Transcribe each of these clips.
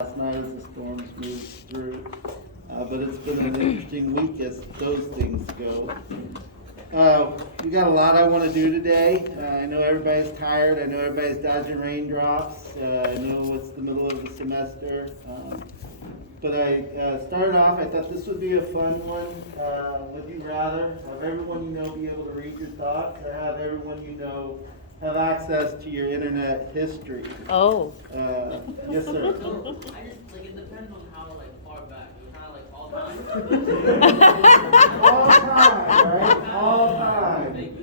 Last night as the storms moved through, but it's been an interesting week as those things go. We got a lot I want to do today. I know everybody's tired. I know everybody's dodging raindrops. I know it's the middle of the semester. But I started off, I thought this would be a fun one. Would you rather have everyone you know be able to read your thoughts, or have everyone you know have access to your internet history? Oh. Yes, sir. So, it depends on how, far back. It's kind of all time. All time, right? All time.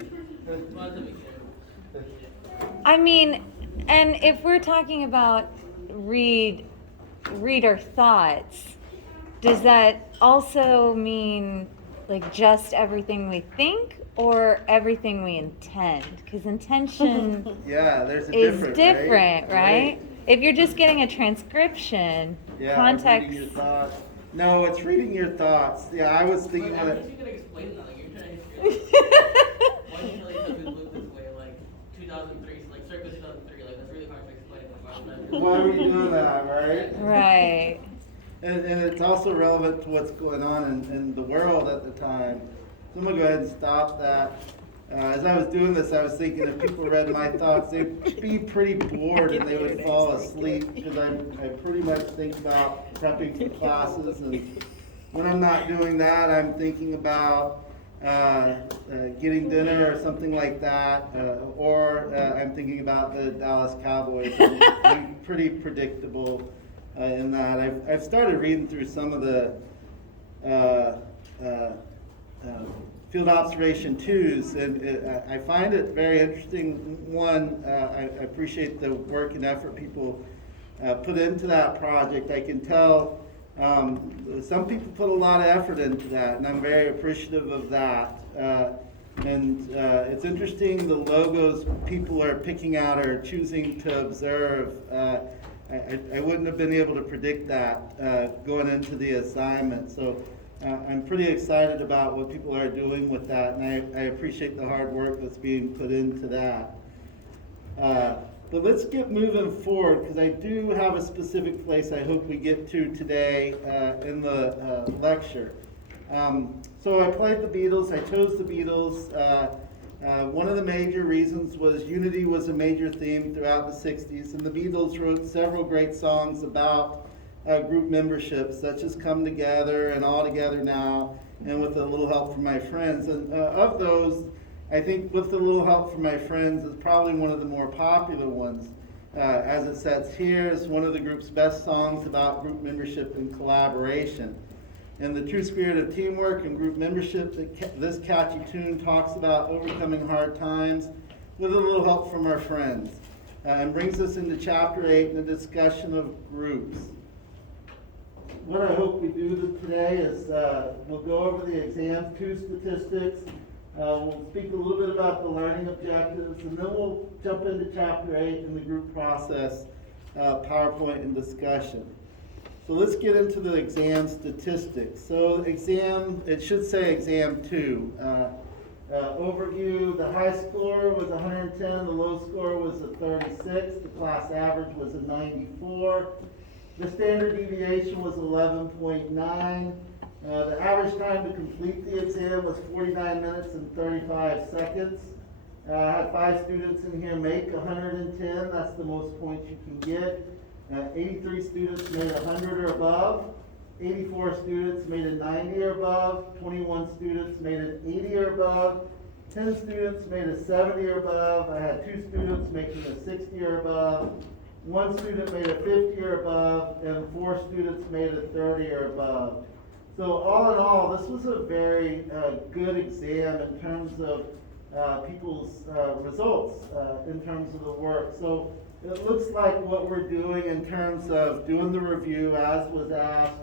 I mean, and if we're talking about read our thoughts, does that also mean just everything we think or everything we intend? Because intention Yeah, there's a is difference, different, right? If you're just getting a transcription, Yeah, context. reading your thoughts. No, it's reading your thoughts. Yeah, I was thinking But I that. guess you could explain that. You're trying to why do you feel like it moved this way? 2003, circa 2003. That's really hard to explain. Why were you doing that, right? Right. And it's also relevant to what's going on in the world at the time. So I'm going to go ahead and stop that. As I was doing this, I was thinking if people read my thoughts, they'd be pretty bored and they would fall asleep because I pretty much think about prepping for classes. And when I'm not doing that, I'm thinking about getting dinner or something like that. Or I'm thinking about the Dallas Cowboys. I'm pretty predictable in that. I've started reading through some of the field observation 2s, and I find it very interesting. One, I appreciate the work and effort people put into that project. I can tell some people put a lot of effort into that, and I'm very appreciative of that. And it's interesting the logos people are picking out or choosing to observe. I wouldn't have been able to predict that going into the assignment. So I'm pretty excited about what people are doing with that, and I appreciate the hard work that's being put into that. But let's get moving forward, because I do have a specific place I hope we get to today in the lecture. So I played the Beatles. I chose the Beatles. One of the major reasons was unity was a major theme throughout the 60s, and the Beatles wrote several great songs about group membership, such as Come Together and All Together Now, and With a Little Help from My Friends. And of those, I think With a Little Help from My Friends is probably one of the more popular ones. As it says here, is one of the group's best songs about group membership and collaboration. In the true spirit of teamwork and group membership, this catchy tune talks about overcoming hard times with a little help from our friends, and brings us into chapter 8 in the discussion of groups. What I hope we do today is we'll go over the exam 2 statistics, we'll speak a little bit about the learning objectives, and then we'll jump into chapter 8 in the group process, PowerPoint and discussion. So let's get into the exam statistics. So exam, it should say exam 2. Overview, the high score was 110, the low score was a 36, the class average was a 94. The standard deviation was 11.9. The average time to complete the exam was 49 minutes and 35 seconds. I had 5 students in here make 110. That's the most points you can get. 83 students made 100 or above. 84 students made a 90 or above. 21 students made an 80 or above. 10 students made a 70 or above. I had 2 students making a 60 or above. 1 student made a 50 or above, and 4 students made a 30 or above. So all in all, this was a very good exam in terms of people's results, in terms of the work. So it looks like what we're doing in terms of doing the review as was asked,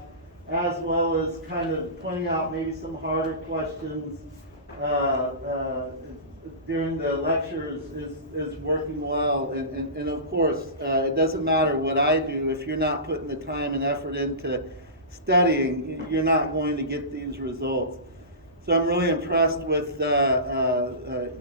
as well as kind of pointing out maybe some harder questions during the lectures is working well. And of course, it doesn't matter what I do. If you're not putting the time and effort into studying, you're not going to get these results. So I'm really impressed with the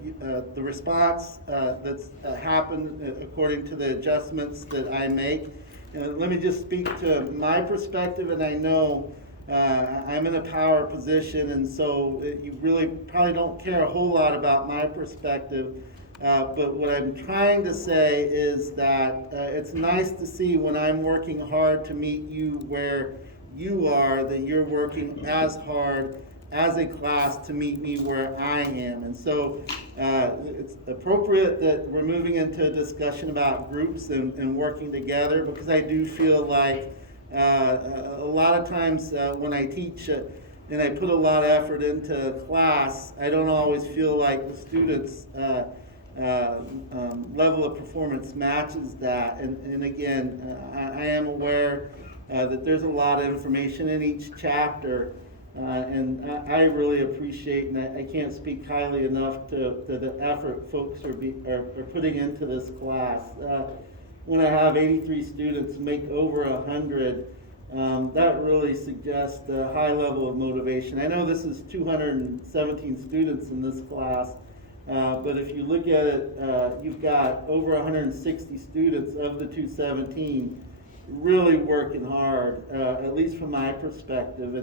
response that's happened according to the adjustments that I make. let me just speak to my perspective, and I know I'm in a power position, and so you really probably don't care a whole lot about my perspective. But what I'm trying to say is that it's nice to see when I'm working hard to meet you where you are, that you're working as hard as a class to meet me where I am. And so it's appropriate that we're moving into a discussion about groups and working together, because I do feel like a lot of times when I teach and I put a lot of effort into class, I don't always feel like the students' level of performance matches that. And again, I am aware that there's a lot of information in each chapter. And I really appreciate, and I can't speak highly enough to the effort folks are putting into this class. When I have 83 students make over 100, that really suggests a high level of motivation. I know this is 217 students in this class, but if you look at it, you've got over 160 students of the 217 really working hard, at least from my perspective.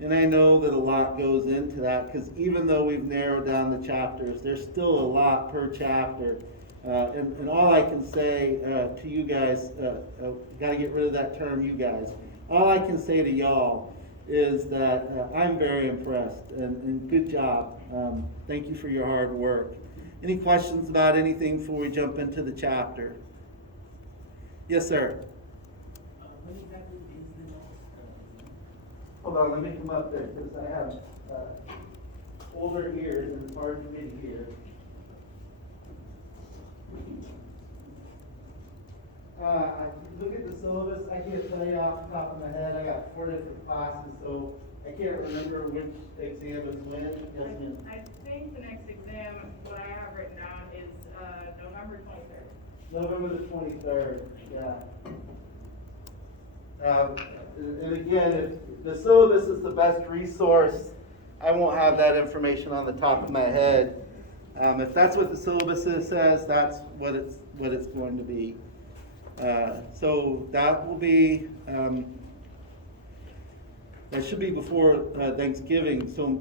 And I know that a lot goes into that, because even though we've narrowed down the chapters, there's still a lot per chapter. And all I can say to you guys, got to get rid of that term, you guys. All I can say to y'all is that I'm very impressed, and good job. Thank you for your hard work. Any questions about anything before we jump into the chapter? Yes, sir. Hold on, let me come up there, because I have older ears and it's hard for me to hear. Look at the syllabus. I can't tell you off the top of my head. I got 4 different classes, so I can't remember which exam is when. Yes, ma'am. I think the next exam, what I have written down is November 23rd. November the 23rd, yeah. And again, if the syllabus is the best resource, I won't have that information on the top of my head. If that's what the syllabus says, that's what it's going to be. So that will be, that should be before Thanksgiving. So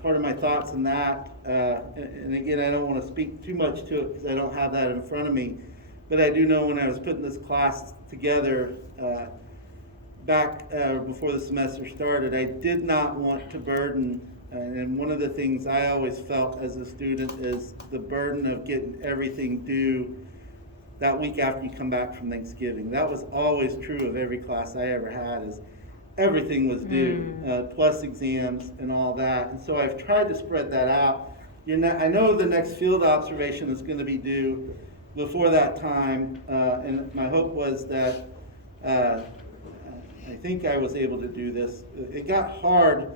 part of my thoughts on that, and again, I don't want to speak too much to it because I don't have that in front of me. But I do know when I was putting this class together, back before the semester started, I did not want to burden, and one of the things I always felt as a student is the burden of getting everything due that week after you come back from Thanksgiving. That was always true of every class I ever had, is everything was due, plus exams and all that. And so I've tried to spread that out. I know the next field observation is going to be due before that time, and my hope was that I think I was able to do this. It got hard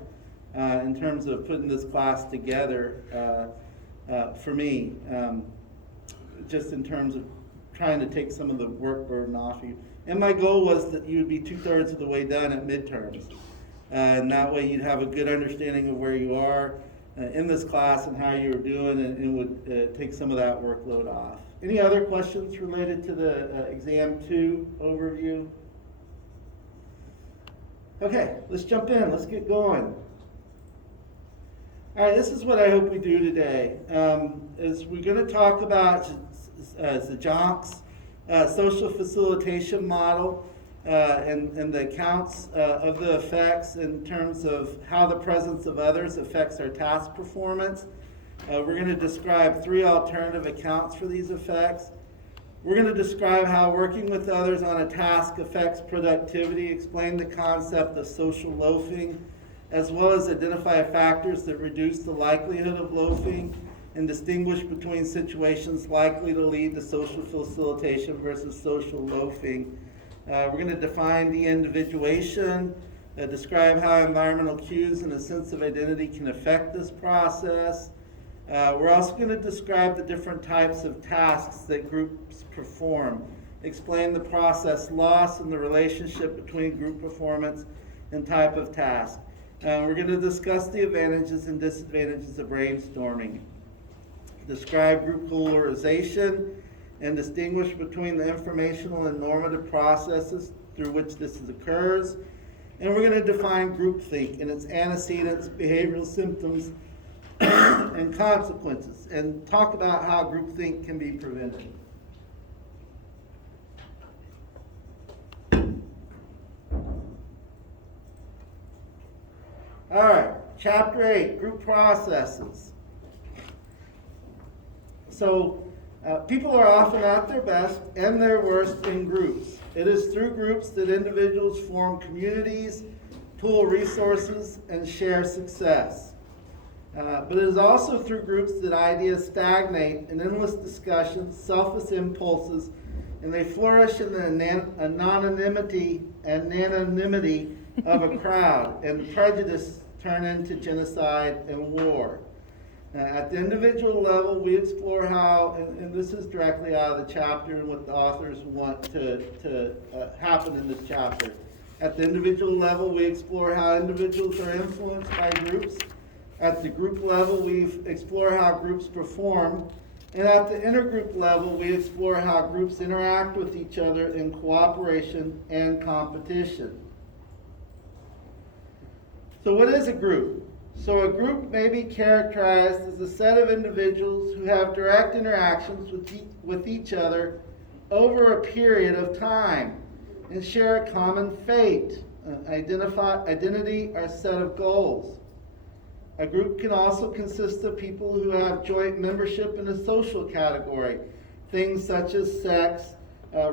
in terms of putting this class together for me, just in terms of trying to take some of the work burden off you. And my goal was that you would be 2/3 of the way done at midterms. And that way you'd have a good understanding of where you are in this class and how you're doing, and would take some of that workload off. Any other questions related to the exam 2 overview? Okay, let's jump in. Let's get going. All right, this is what I hope we do today. Is we're going to talk about Zajonk's social facilitation model and the accounts of the effects in terms of how the presence of others affects our task performance. We're going to describe 3 alternative accounts for these effects. We're going to describe how working with others on a task affects productivity, explain the concept of social loafing, as well as identify factors that reduce the likelihood of loafing and distinguish between situations likely to lead to social facilitation versus social loafing. We're going to define de-individuation, describe how environmental cues and a sense of identity can affect this process. We're also going to describe the different types of tasks that groups perform, explain the process loss and the relationship between group performance and type of task. We're going to discuss the advantages and disadvantages of brainstorming, describe group polarization, and distinguish between the informational and normative processes through which this occurs. And we're going to define groupthink and its antecedents, behavioral symptoms, and consequences, and talk about how groupthink can be prevented. All right, chapter 8, group processes. So, people are often at their best and their worst in groups. It is through groups that individuals form communities, pool resources, and share success. But it is also through groups that ideas stagnate in endless discussions, selfless impulses, and they flourish in the anonymity of a crowd, and prejudice turn into genocide and war. At the individual level, we explore how, and this is directly out of the chapter and what the authors want to happen in this chapter. At the individual level, we explore how individuals are influenced by groups. At the group level, we explore how groups perform. And at the intergroup level, we explore how groups interact with each other in cooperation and competition. So what is a group? So a group may be characterized as a set of individuals who have direct interactions with each other over a period of time and share a common fate, identity, or set of goals. A group can also consist of people who have joint membership in a social category, things such as sex,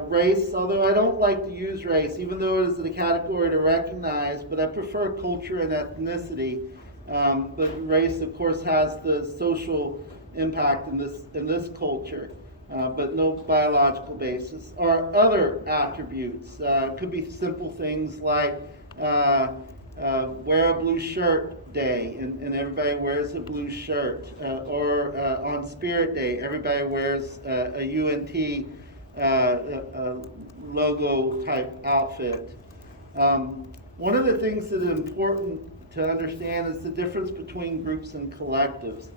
race, although I don't like to use race, even though it is a category to recognize, but I prefer culture and ethnicity. But race, of course, has the social impact in this culture, but no biological basis. Or other attributes. Could be simple things like wear a blue shirt day, and everybody wears a blue shirt. Or on Spirit Day, everybody wears a UNT logo type outfit. One of the things that is important to understand is the difference between groups and collectives.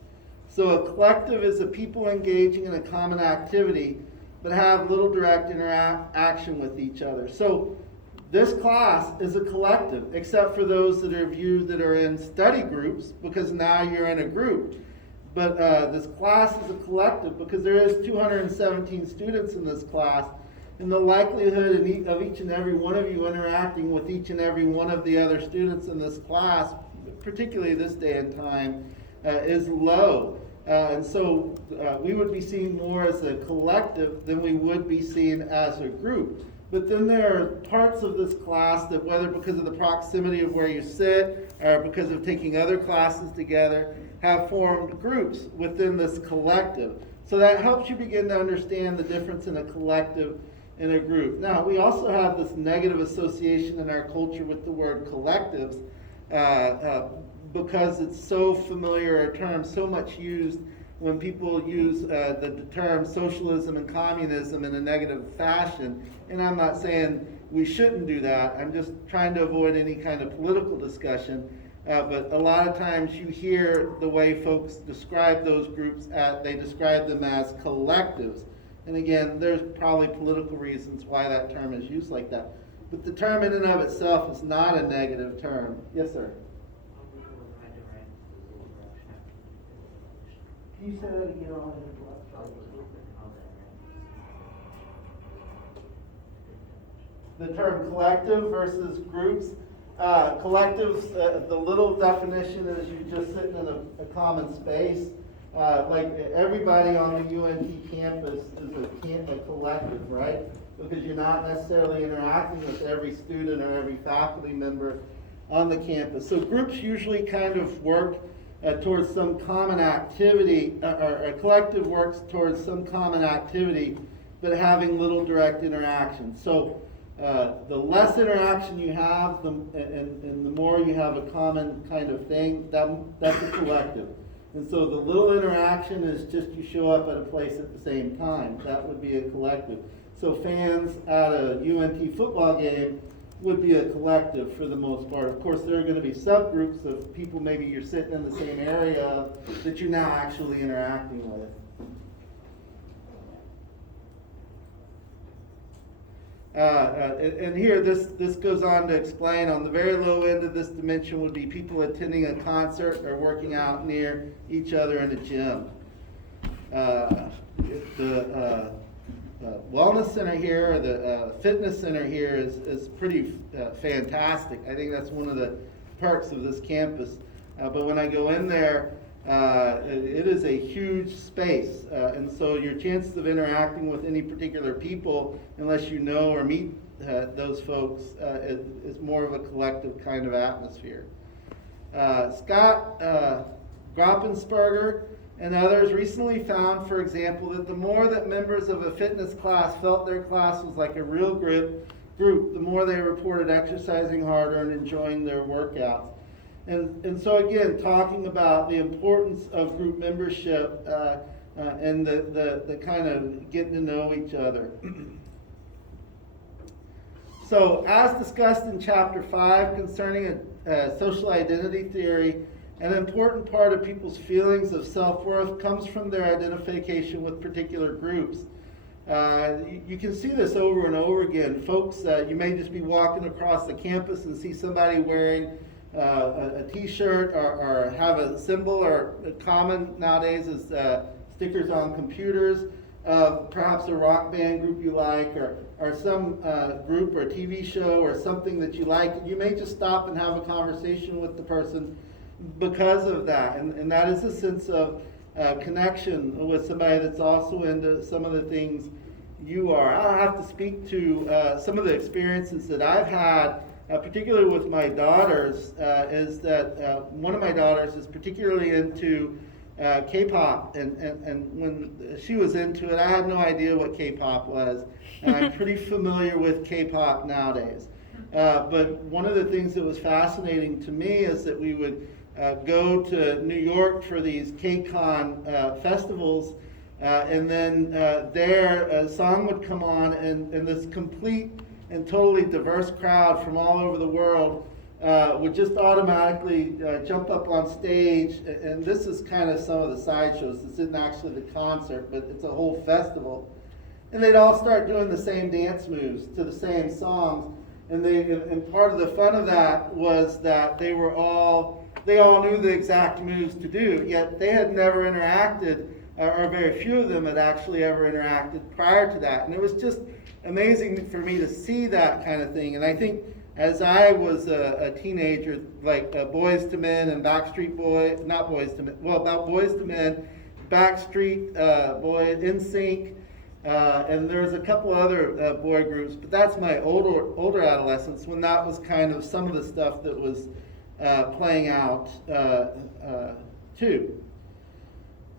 So a collective is a people engaging in a common activity but have little direct interaction with each other. So this class is a collective, except for those that are you that are in study groups, because now you're in a group. But this class is a collective because there is 217 students in this class, and the likelihood of each and every one of you interacting with each and every one of the other students in this class, particularly this day and time, is low. And so we would be seen more as a collective than we would be seen as a group. But then there are parts of this class that, whether because of the proximity of where you sit or because of taking other classes together, have formed groups within this collective. So that helps you begin to understand the difference in a collective and a group. Now, we also have this negative association in our culture with the word collectives because it's so familiar a term, so much used when people use the term socialism and communism in a negative fashion. And I'm not saying we shouldn't do that. I'm just trying to avoid any kind of political discussion. But a lot of times you hear the way folks describe those groups, they describe them as collectives. And again, there's probably political reasons why that term is used like that. But the term in and of itself is not a negative term. Yes, sir? Can you say that again? The term collective versus groups. Collectives, the little definition is you just sitting in a common space. Like everybody on the UNT campus is a collective, right? Because you're not necessarily interacting with every student or every faculty member on the campus. So groups usually kind of work towards some common activity, or a collective works towards some common activity, but having little direct interaction. So the less interaction you have, and the more you have a common kind of thing, that's a collective. And so the little interaction is just you show up at a place at the same time. That would be a collective. So fans at a UNT football game would be a collective for the most part. Of course, there are going to be subgroups of people maybe you're sitting in the same area that you're now actually interacting with. And here, this goes on to explain, on the very low end of this dimension would be people attending a concert or working out near each other in a gym. The wellness center here, or the fitness center here is pretty fantastic. I think that's one of the perks of this campus. But when I go in there, it is a huge space, and so your chances of interacting with any particular people, unless you know or meet those folks, is more of a collective kind of atmosphere. Scott Groppensperger and others recently found, for example, that the more that members of a fitness class felt their class was like a real group, the more they reported exercising harder and enjoying their workouts. And so again, talking about the importance of group membership and the kind of getting to know each other. So as discussed in chapter 5 concerning social identity theory, an important part of people's feelings of self-worth comes from their identification with particular groups. You can see this over and over again. Folks, you may just be walking across the campus and see somebody wearing a t-shirt or have a symbol, or common nowadays is stickers on computers, perhaps a rock band group you like, or some group or TV show or something that you like. You may just stop and have a conversation with the person because of that, and that is a sense of connection with somebody that's also into some of the things you are. I'll have to speak to some of the experiences that I've had, particularly with my daughters, is that one of my daughters is particularly into K-pop, and when she was into it, I had no idea what K-pop was, and I'm pretty familiar with K-pop nowadays. But one of the things that was fascinating to me is that we would go to New York for these K-Con festivals, and then there a song would come on, and this complete and totally diverse crowd from all over the world would just automatically jump up on stage. And this is kind of some of the sideshows. This isn't actually the concert, but it's a whole festival. And they'd all start doing the same dance moves to the same songs. And part of the fun of that was that they all knew the exact moves to do, yet they had never interacted, or very few of them had actually ever interacted prior to that. And it was just amazing for me to see that kind of thing. And I think as I was a teenager, like Boyz II Men and Backstreet Boys, not Boyz II Men, well, about Boyz II Men, Backstreet Boys, NSYNC, and there was a couple other boy groups, but that's my older adolescence, when that was kind of some of the stuff that was playing out too.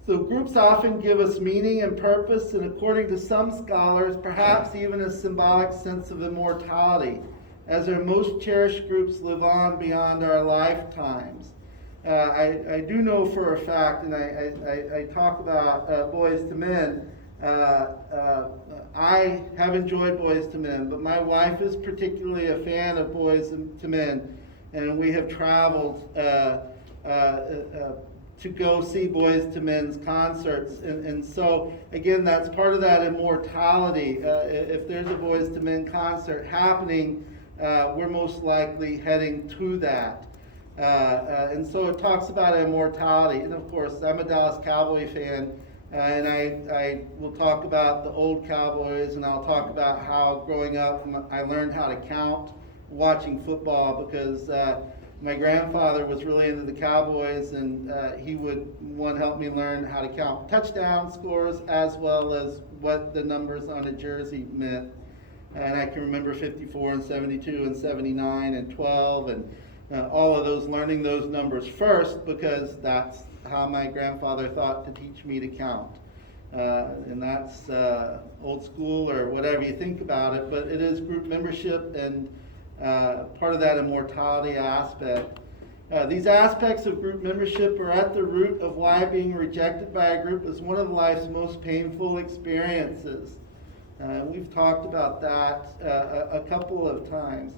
So groups often give us meaning and purpose, and according to some scholars, perhaps even a symbolic sense of immortality, as our most cherished groups live on beyond our lifetimes. I do know for a fact, and I talk about Boyz II Men, I have enjoyed Boyz II Men, but my wife is particularly a fan of Boyz II Men, and we have traveled to go see Boyz II Men's concerts. And so, again, that's part of that immortality. If there's a Boyz II Men concert happening, we're most likely heading to that. And so it talks about immortality. And of course, I'm a Dallas Cowboy fan, and I will talk about the old Cowboys, and I'll talk about how growing up I learned how to count watching football, because my grandfather was really into the Cowboys, and he would help me learn how to count touchdown scores as well as what the numbers on a jersey meant. And I can remember 54 and 72 and 79 and 12 and all of those, learning those numbers first, because that's how my grandfather thought to teach me to count. And that's old school or whatever you think about it, but it is group membership and part of that immortality aspect. These aspects of group membership are at the root of why being rejected by a group is one of life's most painful experiences. We've talked about that a couple of times.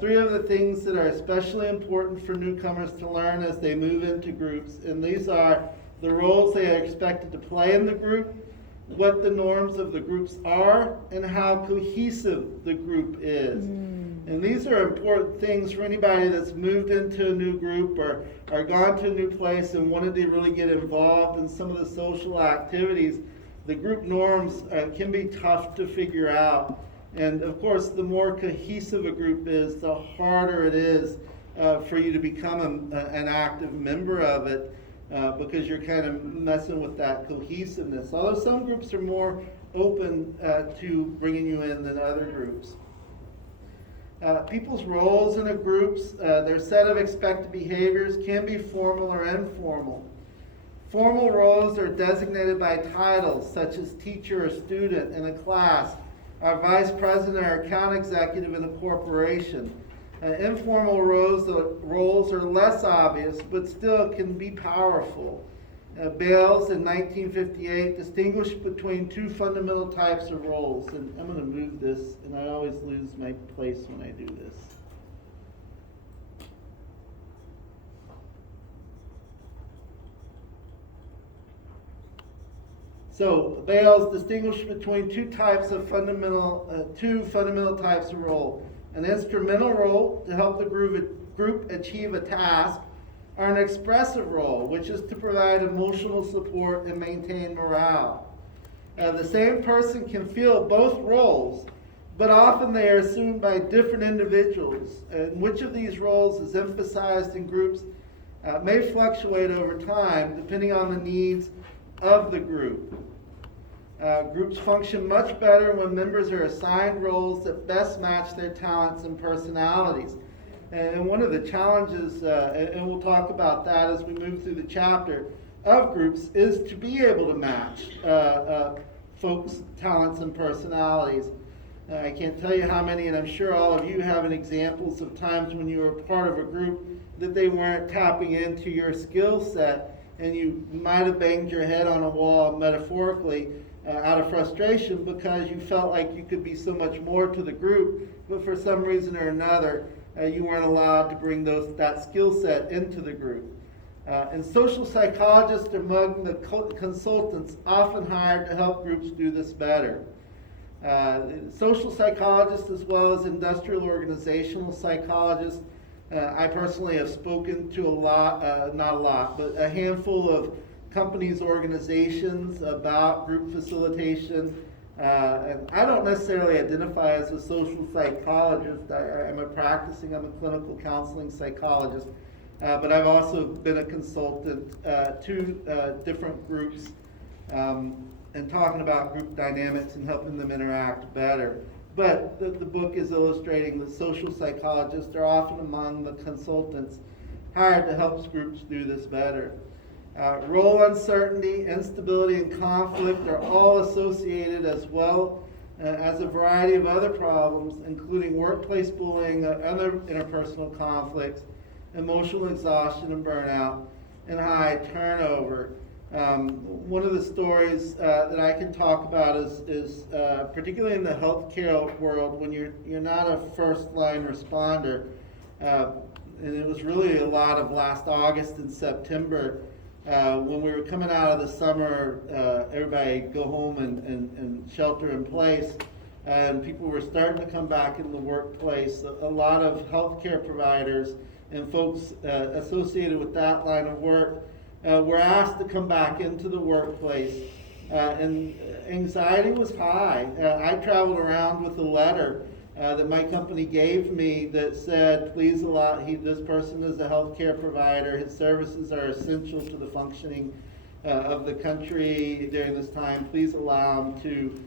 3 of the things that are especially important for newcomers to learn as they move into groups, and these are the roles they are expected to play in the group, what the norms of the groups are, and how cohesive the group is. And these are important things for anybody that's moved into a new group or gone to a new place and wanted to really get involved in some of the social activities. The group norms can be tough to figure out. And of course, the more cohesive a group is, the harder it is for you to become an active member of it. Because you're kind of messing with that cohesiveness. Although some groups are more open to bringing you in than other groups. People's roles in a groups, their set of expected behaviors can be formal or informal. Formal roles are designated by titles such as teacher or student in a class, or vice president or account executive in a corporation. Informal roles are less obvious, but still can be powerful. Bales in 1958 distinguished between two fundamental types of roles. And I'm going to move this, and I always lose my place when I do this. So Bales distinguished between two fundamental types of role. An instrumental role to help the group achieve a task, or an expressive role, which is to provide emotional support and maintain morale. The same person can fill both roles, but often they are assumed by different individuals. And which of these roles is emphasized in groups may fluctuate over time, depending on the needs of the group. Groups function much better when members are assigned roles that best match their talents and personalities. And one of the challenges, and we'll talk about that as we move through the chapter, of groups is to be able to match folks' talents and personalities. I can't tell you how many, and I'm sure all of you have examples of times when you were part of a group that they weren't tapping into your skill set, and you might have banged your head on a wall metaphorically out of frustration because you felt like you could be so much more to the group, but for some reason or another, you weren't allowed to bring that skill set into the group. And social psychologists are among the consultants often hired to help groups do this better. Social psychologists as well as industrial organizational psychologists. I personally have spoken to not a lot, but a handful of companies, organizations about group facilitation. And I don't necessarily identify as a social psychologist. I'm a clinical counseling psychologist. But I've also been a consultant to different groups and talking about group dynamics and helping them interact better. But the book is illustrating that social psychologists are often among the consultants hired to help groups do this better. Role uncertainty, instability, and conflict are all associated as well as a variety of other problems, including workplace bullying, other interpersonal conflicts, emotional exhaustion and burnout, and high turnover. One of the stories that I can talk about is particularly in the healthcare world, when you're not a first-line responder, and it was really a lot of last August and September, when we were coming out of the summer, everybody go home and shelter in place, and people were starting to come back in the workplace. A lot of healthcare providers and folks associated with that line of work were asked to come back into the workplace, and anxiety was high. I traveled around with a letter that my company gave me that said, please allow, this person is a healthcare provider, his services are essential to the functioning of the country during this time, please allow him to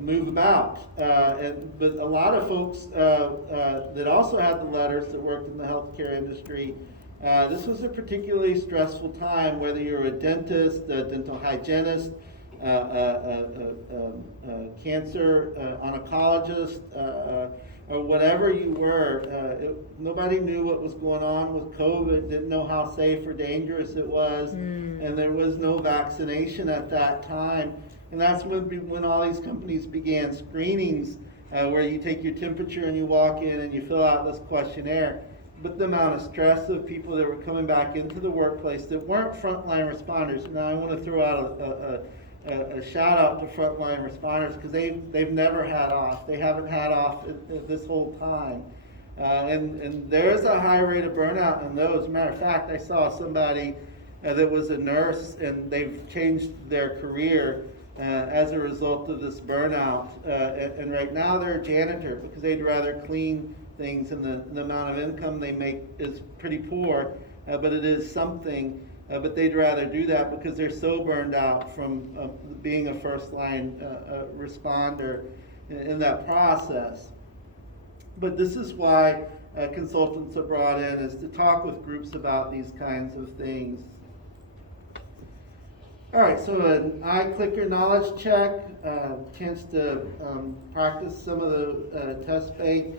move about. But a lot of folks that also had the letters that worked in the healthcare industry, this was a particularly stressful time, whether you're a dentist, a dental hygienist, cancer oncologist, or whatever you were. Nobody knew what was going on with COVID, didn't know how safe or dangerous it was, and there was no vaccination at that time. And that's when all these companies began screenings where you take your temperature and you walk in and you fill out this questionnaire. But the amount of stress of people that were coming back into the workplace that weren't frontline responders. Now I want to throw out a shout out to frontline responders, because they've never had off. They haven't had off this whole time. And there is a high rate of burnout in those. As a matter of fact, I saw somebody that was a nurse, and they've changed their career as a result of this burnout. And right now they're a janitor because they'd rather clean things, and the amount of income they make is pretty poor, but it is something. But they'd rather do that because they're so burned out from being a first line responder in that process. But this is why consultants are brought in, is to talk with groups about these kinds of things. All right, so an iClicker knowledge check, chance to practice some of the test bank.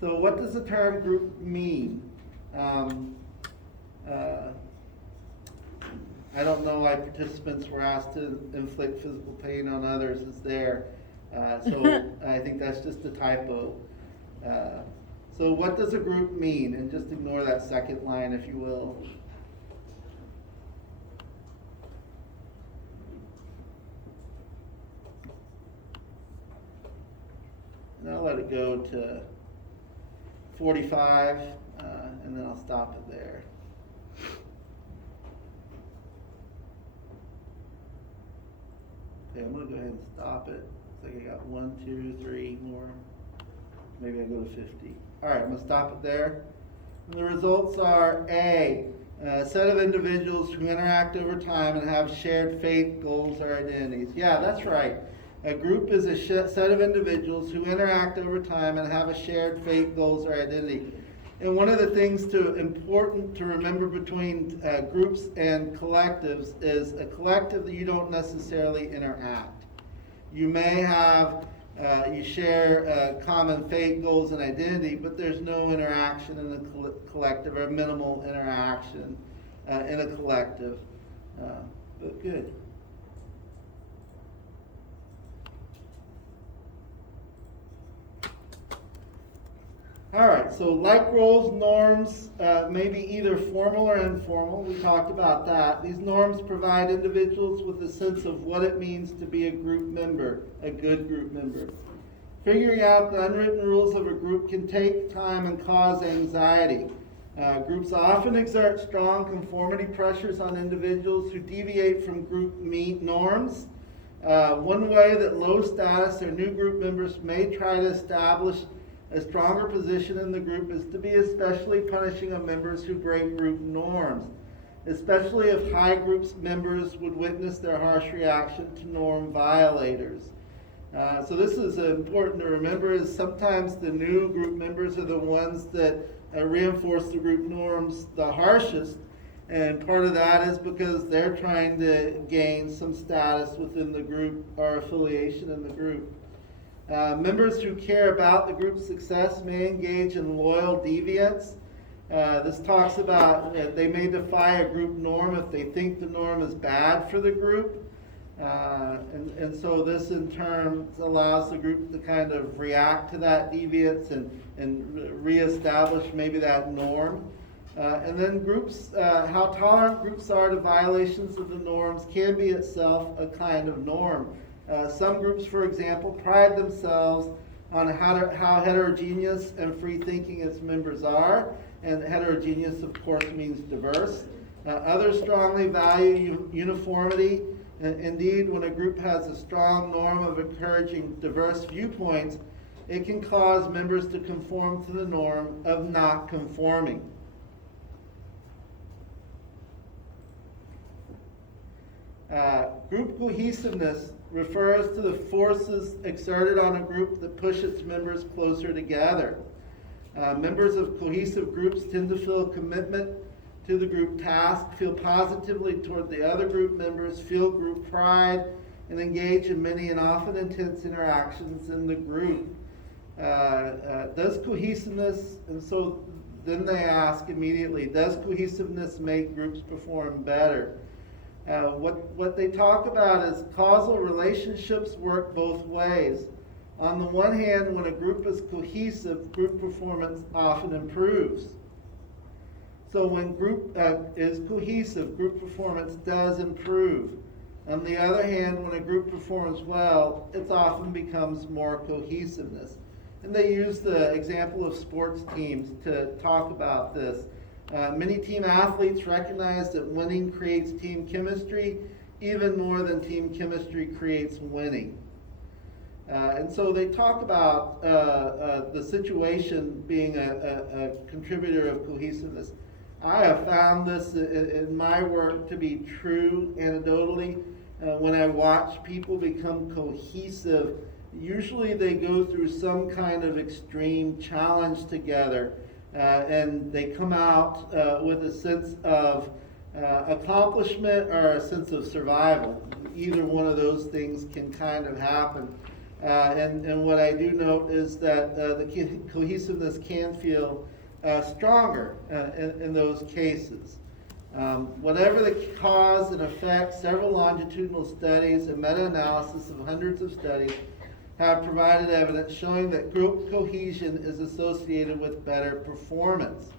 So what does the term group mean? I don't know why participants were asked to inflict physical pain on others is there. So I think that's just a typo. So what does a group mean? And just ignore that second line, if you will. And I'll let it go to 45, and then I'll stop it there. Okay, I'm gonna go ahead and stop it. Looks like I got 1, 2, 3 more. Maybe I go to 50. All right, I'm gonna stop it there. And the results are A, a set of individuals who interact over time and have shared faith, goals, or identities. Yeah, that's right. A group is a set of individuals who interact over time and have a shared faith, goals, or identity. And one of the things important to remember between groups and collectives is a collective that you don't necessarily interact. You may have, you share common faith, goals, and identity, but there's no interaction in the collective, or minimal interaction in a collective. But good. All right, so like roles, norms may be either formal or informal. We talked about that. These norms provide individuals with a sense of what it means to be a group member, a good group member. Figuring out the unwritten rules of a group can take time and cause anxiety. Groups often exert strong conformity pressures on individuals who deviate from group norms. One way that low status or new group members may try to establish a stronger position in the group is to be especially punishing of members who break group norms, especially if high groups members would witness their harsh reaction to norm violators. So this is important to remember, is sometimes the new group members are the ones that reinforce the group norms the harshest, and part of that is because they're trying to gain some status within the group or affiliation in the group. Members who care about the group's success may engage in loyal deviance. This talks about they may defy a group norm if they think the norm is bad for the group. And so this in turn allows the group to kind of react to that deviance and reestablish maybe that norm. And then groups, how tolerant groups are to violations of the norms can be itself a kind of norm. Some groups, for example, pride themselves on how heterogeneous and free-thinking its members are, and heterogeneous, of course, means diverse. Others strongly value uniformity. Indeed, when a group has a strong norm of encouraging diverse viewpoints, it can cause members to conform to the norm of not conforming. Group cohesiveness refers to the forces exerted on a group that push its members closer together. Members of cohesive groups tend to feel commitment to the group task, feel positively toward the other group members, feel group pride, and engage in many and often intense interactions in the group. Does cohesiveness, and so then they ask immediately, does cohesiveness make groups perform better? What they talk about is causal relationships work both ways. On the one hand, when a group is cohesive, group performance often improves. So when group is cohesive, group performance does improve. On the other hand, when a group performs well, it often becomes more cohesiveness. And they use the example of sports teams to talk about this. Many team athletes recognize that winning creates team chemistry even more than team chemistry creates winning. And so they talk about the situation being a contributor of cohesiveness. I have found this in my work to be true anecdotally. When I watch people become cohesive, usually they go through some kind of extreme challenge together, and they come out with a sense of accomplishment or a sense of survival. Either one of those things can kind of happen. And what I do note is that the cohesiveness can feel stronger in those cases. Whatever the cause and effect, several longitudinal studies and meta-analysis of hundreds of studies have provided evidence showing that group cohesion is associated with better performance.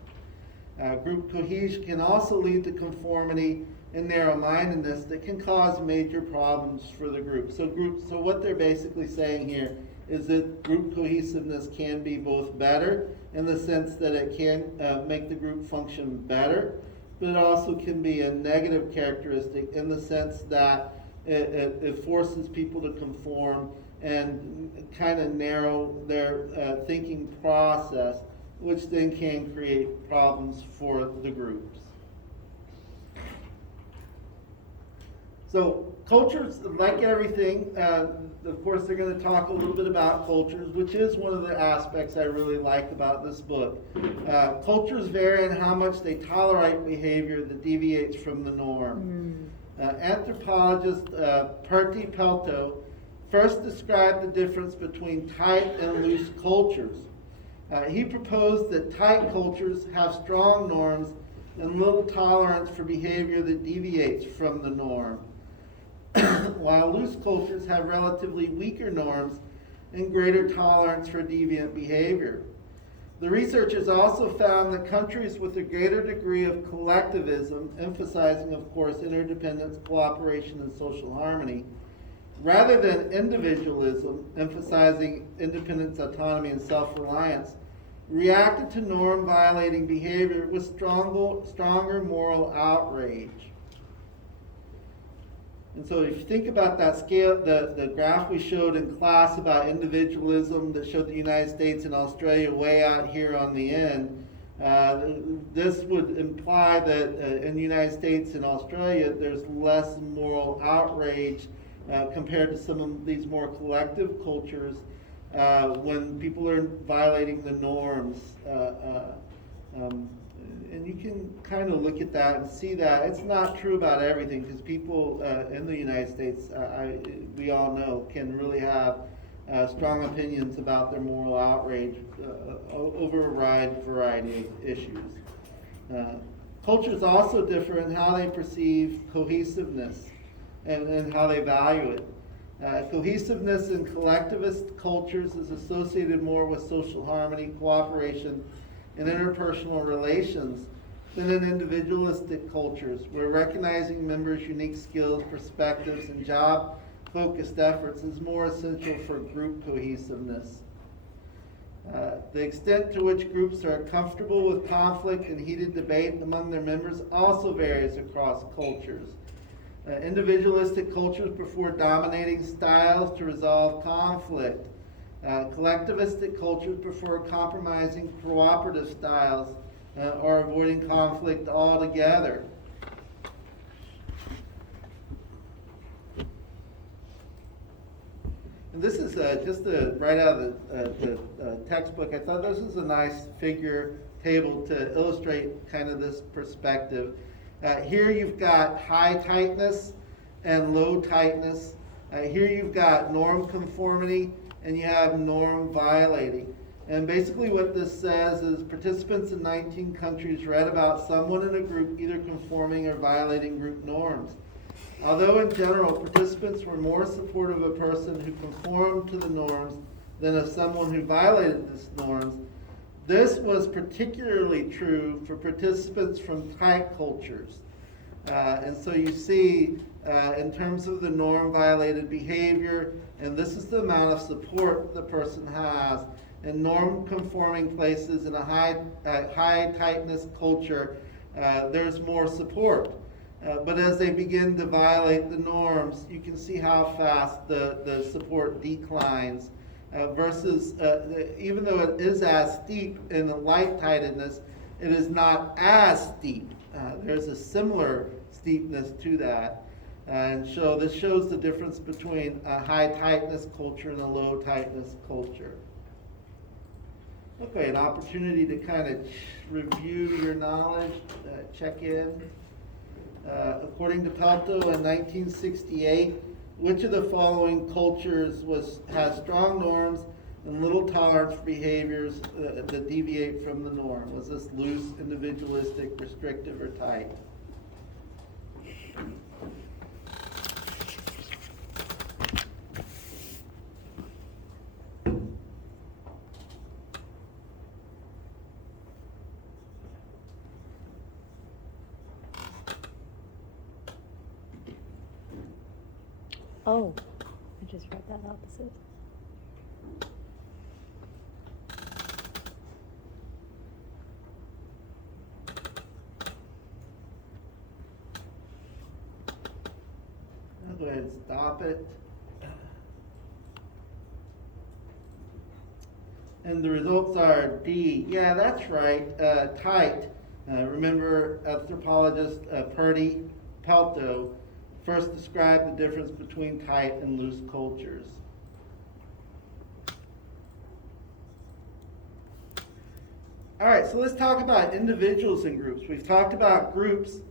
Group cohesion can also lead to conformity and narrow-mindedness that can cause major problems for the group. So what they're basically saying here is that group cohesiveness can be both better in the sense that it can make the group function better, but it also can be a negative characteristic in the sense that it forces people to conform and kind of narrow their thinking process, which then can create problems for the groups. So cultures, like everything, of course they're going to talk a little bit about cultures, which is one of the aspects I really like about this book. Cultures vary in how much they tolerate behavior that deviates from the norm. Anthropologist Perti Pelto first described the difference between tight and loose cultures. He proposed that tight cultures have strong norms and little tolerance for behavior that deviates from the norm, while loose cultures have relatively weaker norms and greater tolerance for deviant behavior. The researchers also found that countries with a greater degree of collectivism, emphasizing, of course, interdependence, cooperation, and social harmony, rather than individualism, emphasizing independence, autonomy, and self-reliance, reacted to norm-violating behavior with stronger moral outrage. And so if you think about that scale, the graph we showed in class about individualism that showed the United States and Australia way out here on the end, this would imply that in the United States and Australia there's less moral outrage compared to some of these more collective cultures when people are violating the norms. And you can kind of look at that and see that it's not true about everything, because people in the United States, we all know, can really have strong opinions about their moral outrage over a wide variety of issues. Cultures also differ in how they perceive cohesiveness and how they value it. Cohesiveness in collectivist cultures is associated more with social harmony, cooperation, and interpersonal relations than in individualistic cultures, where recognizing members' unique skills, perspectives, and job-focused efforts is more essential for group cohesiveness. The extent to which groups are comfortable with conflict and heated debate among their members also varies across cultures. Individualistic cultures prefer dominating styles to resolve conflict. Collectivistic cultures prefer compromising cooperative styles or avoiding conflict altogether. And this is just right out of the textbook. I thought this was a nice figure table to illustrate kind of this perspective. Here you've got high tightness and low tightness. Here you've got norm conformity, and you have norm violating. And basically what this says is participants in 19 countries read about someone in a group either conforming or violating group norms. Although in general participants were more supportive of a person who conformed to the norms than of someone who violated these norms, This was particularly true for participants from tight cultures. And so you see, in terms of the norm violated behavior, and this is the amount of support the person has, in norm conforming places in a high tightness culture, there's more support. But as they begin to violate the norms, you can see how fast the support declines. Versus, even though it is as steep in the light tidedness, it is not as steep. There's a similar steepness to that. And so this shows the difference between a high tightness culture and a low tightness culture. Okay, an opportunity to kind of review your knowledge, check in. According to Pelto in 1968, which of the following cultures has strong norms and little tolerance for behaviors that deviate from the norm? Was this loose, individualistic, restrictive, or tight? Oh, I just read that opposite. I'll go ahead and stop it. And the results are D. Yeah, that's right, tight. Remember anthropologist Purdy Pelto first described the difference between tight and loose cultures. All right, so let's talk about individuals and groups. We've talked about groups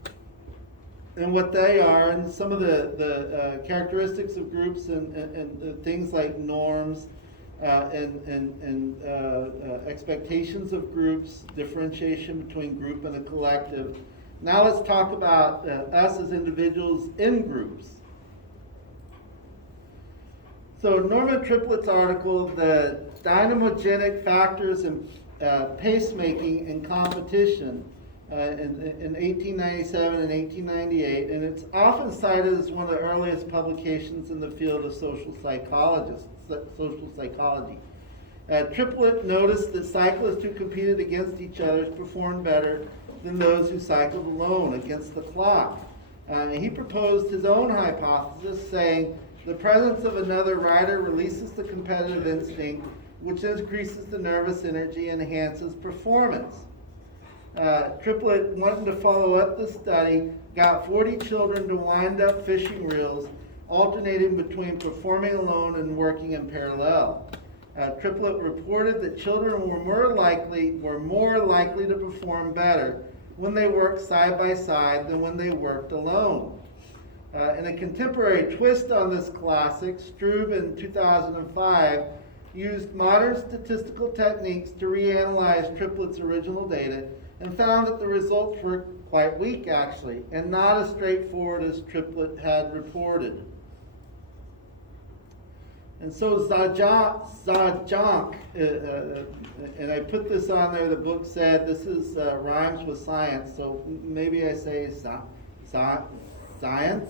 and what they are, and some of the characteristics of groups, and things like norms and expectations of groups, differentiation between group and a collective. Now let's talk about us as individuals in groups. So Norman Triplett's article, The Dynamogenic Factors in Pacemaking and Competition, in 1897 and 1898, and it's often cited as one of the earliest publications in the field of social psychology. Triplett noticed that cyclists who competed against each other performed better than those who cycled alone against the clock. He proposed his own hypothesis, saying the presence of another rider releases the competitive instinct, which increases the nervous energy and enhances performance. Triplett, wanting to follow up the study, got 40 children to wind up fishing reels, alternating between performing alone and working in parallel. Triplett reported that children were more likely to perform better when they worked side by side than when they worked alone. In a contemporary twist on this classic, Strube in 2005 used modern statistical techniques to reanalyze Triplett's original data and found that the results were quite weak, actually, and not as straightforward as Triplett had reported. And so Zajonc, and I put this on there, the book said this is rhymes with science, so maybe I say science,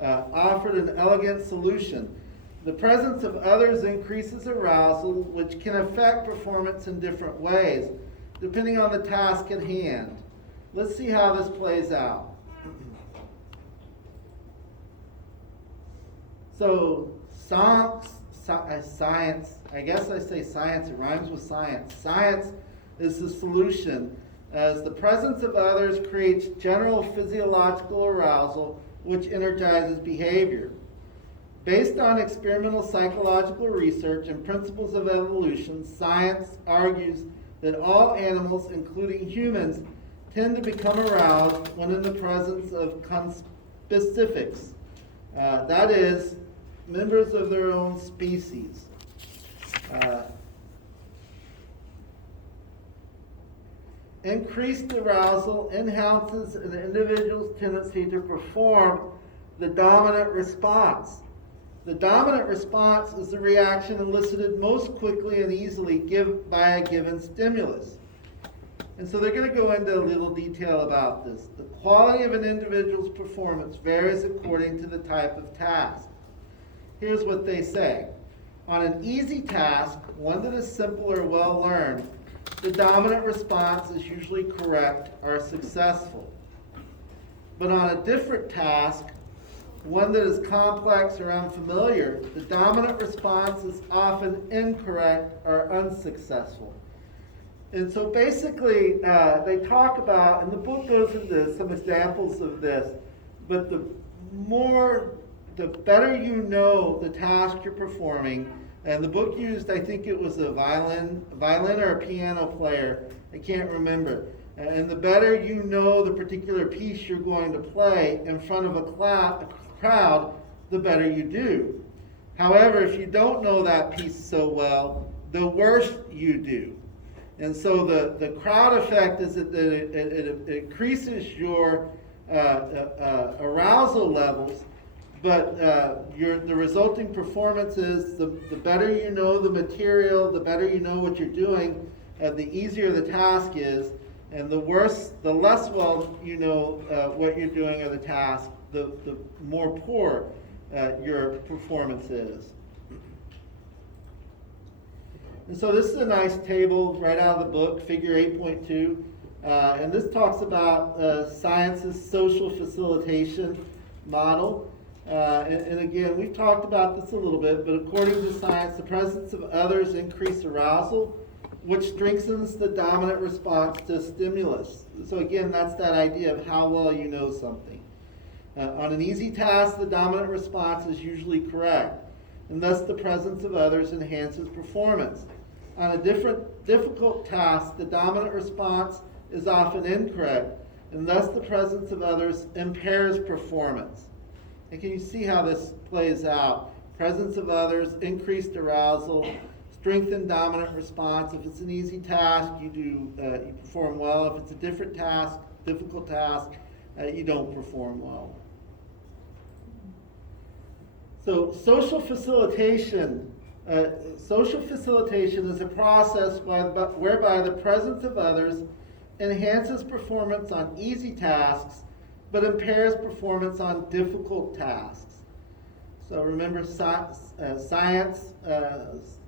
offered an elegant solution. The presence of others increases arousal, which can affect performance in different ways, depending on the task at hand. Let's see how this plays out. So, science, I guess I say science, it rhymes with science. Science is the solution, as the presence of others creates general physiological arousal, which energizes behavior. Based on experimental psychological research and principles of evolution, science argues that all animals, including humans, tend to become aroused when in the presence of conspecifics. That is, members of their own species. Increased arousal enhances an individual's tendency to perform the dominant response. The dominant response is the reaction elicited most quickly and easily by a given stimulus. And so they're going to go into a little detail about this. The quality of an individual's performance varies according to the type of task. Here's what they say. On an easy task, one that is simple or well learned, the dominant response is usually correct or successful. But on a different task, one that is complex or unfamiliar, the dominant response is often incorrect or unsuccessful. And so basically, they talk about, and the book goes into some examples of this, but the better you know the task you're performing, and the book used, I think it was a violin or a piano player, I can't remember. And the better you know the particular piece you're going to play in front of a crowd, the better you do. However, if you don't know that piece so well, the worse you do. And so the crowd effect is that it increases your arousal levels, but the resulting performance is the better you know the material, the better you know what you're doing, the easier the task is, and the less well you know what you're doing or the task, the more poor your performance is. And so this is a nice table right out of the book, figure 8.2. And this talks about science's social facilitation model. And again, we've talked about this a little bit, but according to science, the presence of others increases arousal, which strengthens the dominant response to stimulus. So again, that's that idea of how well you know something. On an easy task, the dominant response is usually correct, and thus the presence of others enhances performance. On a difficult task, the dominant response is often incorrect, and thus the presence of others impairs performance. And can you see how this plays out? Presence of others, increased arousal, strengthened dominant response. If it's an easy task, you perform well. If it's a difficult task, you don't perform well. So social facilitation is a process whereby the presence of others enhances performance on easy tasks, but impairs performance on difficult tasks. So remember science, this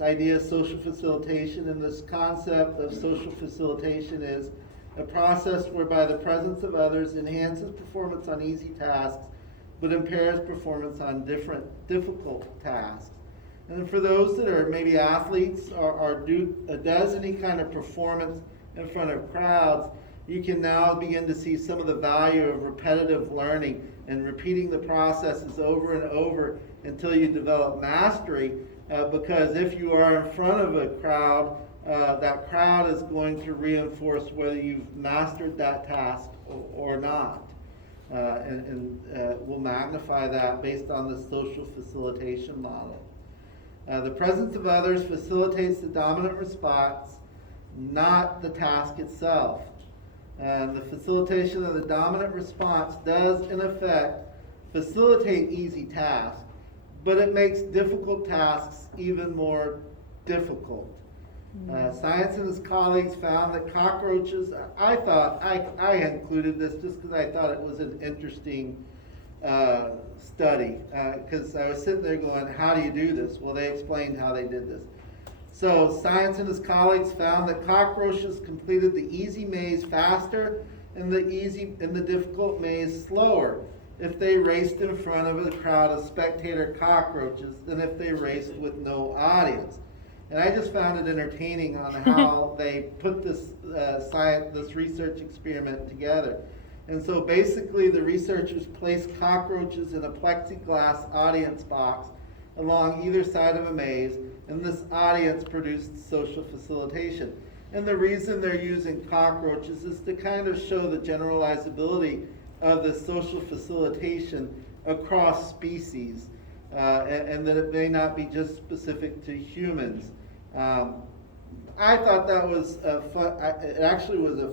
idea of social facilitation, and this concept of social facilitation is a process whereby the presence of others enhances performance on easy tasks, but impairs performance on difficult tasks. And then for those that are maybe athletes or does any kind of performance in front of crowds, you can now begin to see some of the value of repetitive learning and repeating the processes over and over until you develop mastery. Because if you are in front of a crowd, that crowd is going to reinforce whether you've mastered that task or not. And we'll magnify that based on the social facilitation model. The presence of others facilitates the dominant response, not the task itself. And the facilitation of the dominant response does, in effect, facilitate easy tasks, but it makes difficult tasks even more difficult. Science and his colleagues found that cockroaches, I thought, I included this just because I thought it was an interesting study, because I was sitting there going, how do you do this? Well, they explained how they did this. So Science and his colleagues found that cockroaches completed the easy maze faster and the difficult maze slower if they raced in front of a crowd of spectator cockroaches than if they raced with no audience. And I just found it entertaining on how they put this research experiment together. And so basically the researchers placed cockroaches in a plexiglass audience box along either side of a maze, and this audience produced social facilitation. And the reason they're using cockroaches is to kind of show the generalizability of the social facilitation across species, and that it may not be just specific to humans. I thought that was it actually was a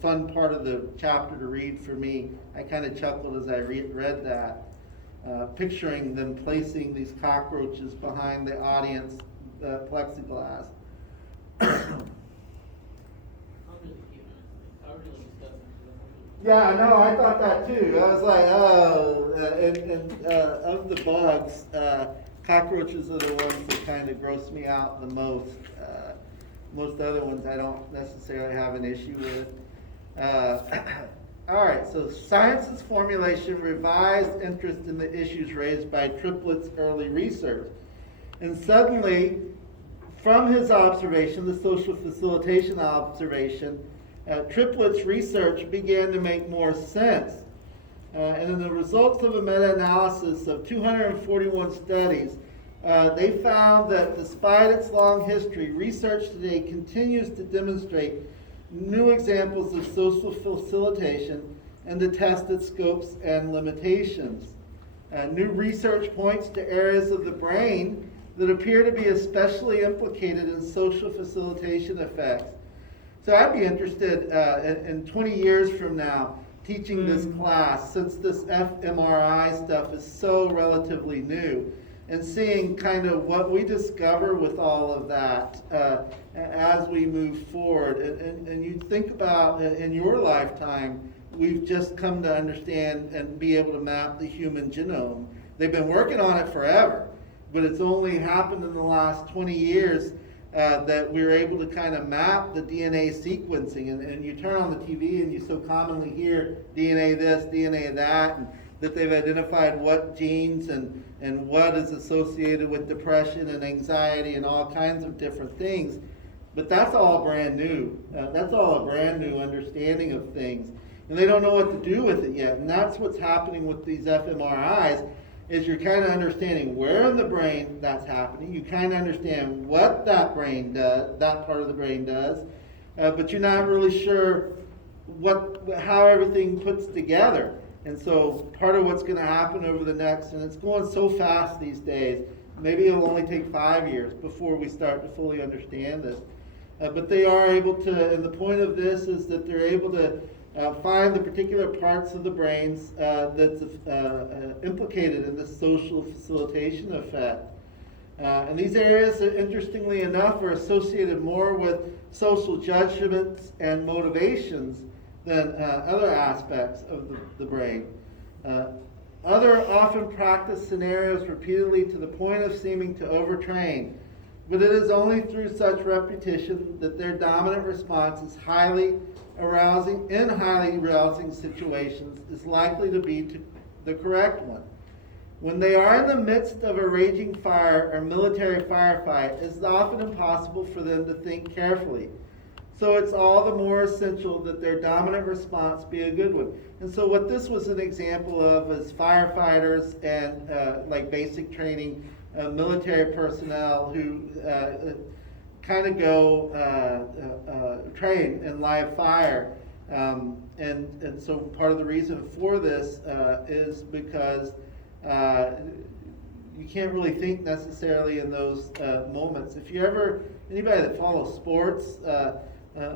fun part of the chapter to read for me. I kind of chuckled as I read that. picturing them placing these cockroaches behind the audience plexiglass. I was really cute, honestly. I was really disgusting. Yeah, I know, I thought that too. I was like, oh, and of the bugs, cockroaches are the ones that kind of gross me out the most. Most other ones I don't necessarily have an issue with. All right, so science's formulation revised interest in the issues raised by Triplett's early research. And suddenly, from his observation, the social facilitation observation, Triplett's research began to make more sense. And in the results of a meta-analysis of 241 studies, they found that despite its long history, research today continues to demonstrate new examples of social facilitation and to test its scopes and limitations. New research points to areas of the brain that appear to be especially implicated in social facilitation effects. So I'd be interested in 20 years from now teaching this class, since this fMRI stuff is so relatively new, and seeing kind of what we discover with all of that as we move forward. And you think about in your lifetime, we've just come to understand and be able to map the human genome. They've been working on it forever, but it's only happened in the last 20 years that we're able to kind of map the DNA sequencing. And you turn on the TV and you so commonly hear DNA this, DNA that, and that they've identified what genes and what is associated with depression and anxiety and all kinds of different things. But that's all brand new. That's all a brand new understanding of things. And they don't know what to do with it yet. And that's what's happening with these fMRIs, is you're kind of understanding where in the brain that's happening. You kind of understand what that brain does, that part of the brain does, but you're not really sure how everything puts together. And so part of what's going to happen over the next, and it's going so fast these days, maybe it'll only take 5 years before we start to fully understand this. But they are able to, and the point of this is that they're able to find the particular parts of the brains that's implicated in this social facilitation effect. And these areas, interestingly enough, are associated more with social judgments and motivations than other aspects of the brain. Other often practiced scenarios repeatedly to the point of seeming to overtrain, but it is only through such repetition that their dominant response is highly arousing situations is likely to be the correct one. When they are in the midst of a raging fire or military firefight, it is often impossible for them to think carefully. So it's all the more essential that their dominant response be a good one. And so what this was an example of is firefighters and like basic training, military personnel who kind of go train in live fire. And so part of the reason for this is because you can't really think necessarily in those moments. If you anybody that follows sports,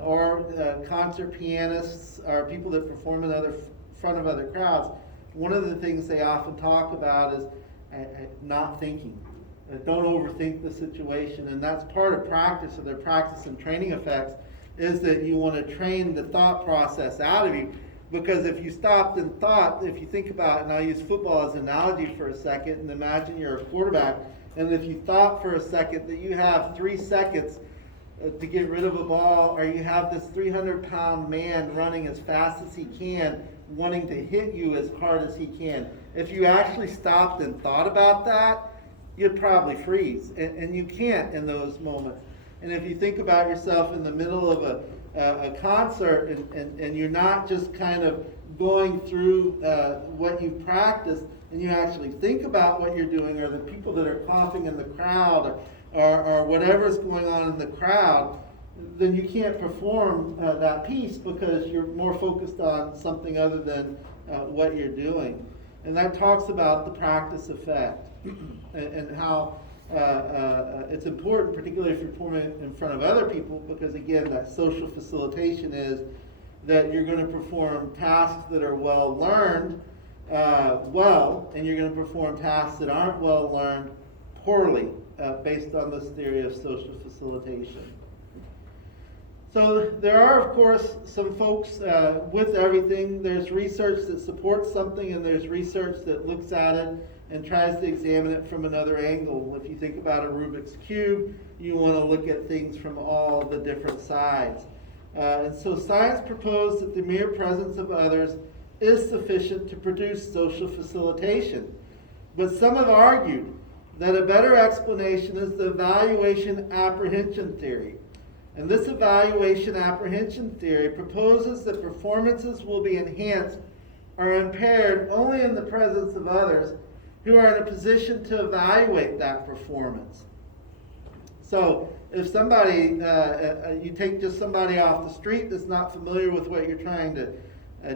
or concert pianists or people that perform in front of other crowds, one of the things they often talk about is not thinking. Don't overthink the situation, and that's part of practice, or their practice and training effects, is that you want to train the thought process out of you. Because if you stopped and thought, if you think about it, and I'll use football as an analogy for a second, and imagine you're a quarterback, and if you thought for a second that you have 3 seconds to get rid of a ball, or you have this 300-pound man running as fast as he can, wanting to hit you as hard as he can. If you actually stopped and thought about that, you'd probably freeze, and you can't in those moments. And if you think about yourself in the middle of a concert, and you're not just kind of going through what you've practiced, and you actually think about what you're doing, or the people that are coughing in the crowd, or whatever's going on in the crowd, then you can't perform that piece because you're more focused on something other than what you're doing. And that talks about the practice effect and how it's important, particularly if you're performing in front of other people, because again, that social facilitation is that you're going to perform tasks that are well learned, well, and you're going to perform tasks that aren't well learned poorly, based on this theory of social facilitation. So there are, of course, some folks with everything. There's research that supports something, and there's research that looks at it and tries to examine it from another angle. If you think about a Rubik's Cube, you want to look at things from all the different sides. And so science proposed that the mere presence of others is sufficient to produce social facilitation. But some have argued that a better explanation is the evaluation apprehension theory. And this evaluation apprehension theory proposes that performances will be enhanced or impaired only in the presence of others who are in a position to evaluate that performance. So if somebody, you take just somebody off the street that's not familiar with what you're trying to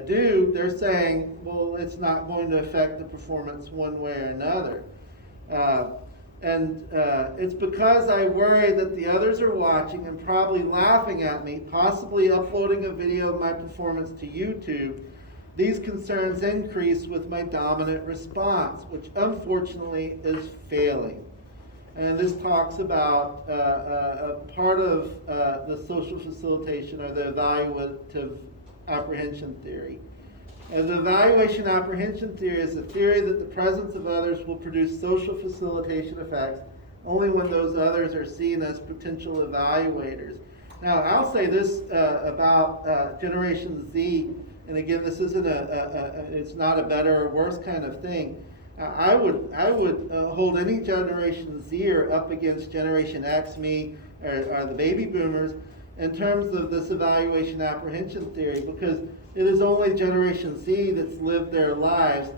do, they're saying, well, it's not going to affect the performance one way or another. And it's because I worry that the others are watching and probably laughing at me, possibly uploading a video of my performance to YouTube. These concerns increase with my dominant response, which unfortunately is failing. And this talks about a part of the social facilitation, or the evaluative apprehension theory. And the evaluation apprehension theory is a theory that the presence of others will produce social facilitation effects only when those others are seen as potential evaluators. Now, I'll say this about Generation Z, and again, this isn't it's not a better or worse kind of thing. I would hold any Generation Zer up against Generation X, me, or the baby boomers, in terms of this evaluation apprehension theory, because it is only Generation Z that's lived their lives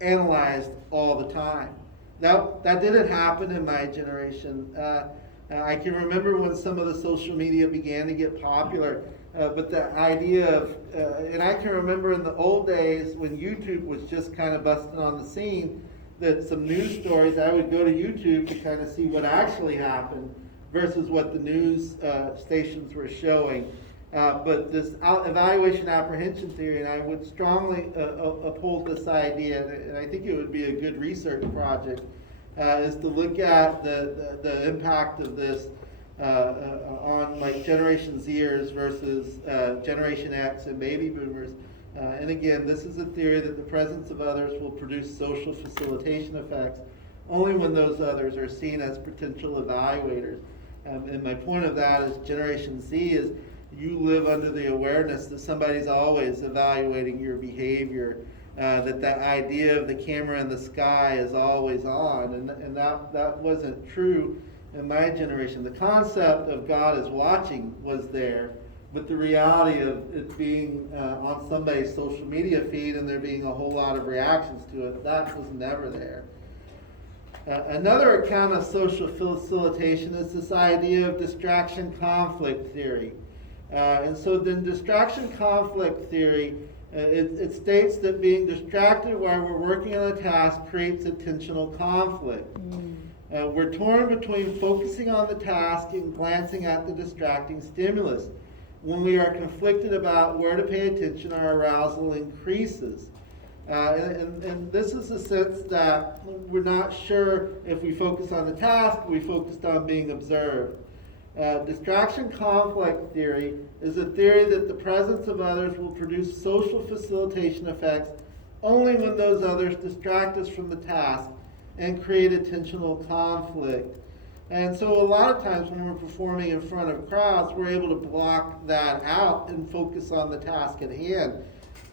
analyzed all the time. That didn't happen in my generation. I can remember when some of the social media began to get popular, but the idea of, and I can remember in the old days when YouTube was just kind of busting on the scene, that some news stories, I would go to YouTube to kind of see what actually happened versus what the news stations were showing. But this evaluation apprehension theory, and I would strongly uphold this idea, and I think it would be a good research project, is to look at the impact of this on like Generation Zers versus Generation X and baby boomers. And again, this is a theory that the presence of others will produce social facilitation effects only when those others are seen as potential evaluators. And my point of that is Generation Z is you live under the awareness that somebody's always evaluating your behavior, that idea of the camera in the sky is always on, and that wasn't true in my generation. The concept of God is watching was there, but the reality of it being on somebody's social media feed and there being a whole lot of reactions to it, that was never there. Another account of social facilitation is this idea of distraction conflict theory. And so then distraction conflict theory, it states that being distracted while we're working on a task creates attentional conflict. We're torn between focusing on the task and glancing at the distracting stimulus. When we are conflicted about where to pay attention, our arousal increases. And this is a sense that we're not sure if we focus on the task, we focused on being observed. Distraction conflict theory is a theory that the presence of others will produce social facilitation effects only when those others distract us from the task and create attentional conflict. And so a lot of times when we're performing in front of crowds, we're able to block that out and focus on the task at hand.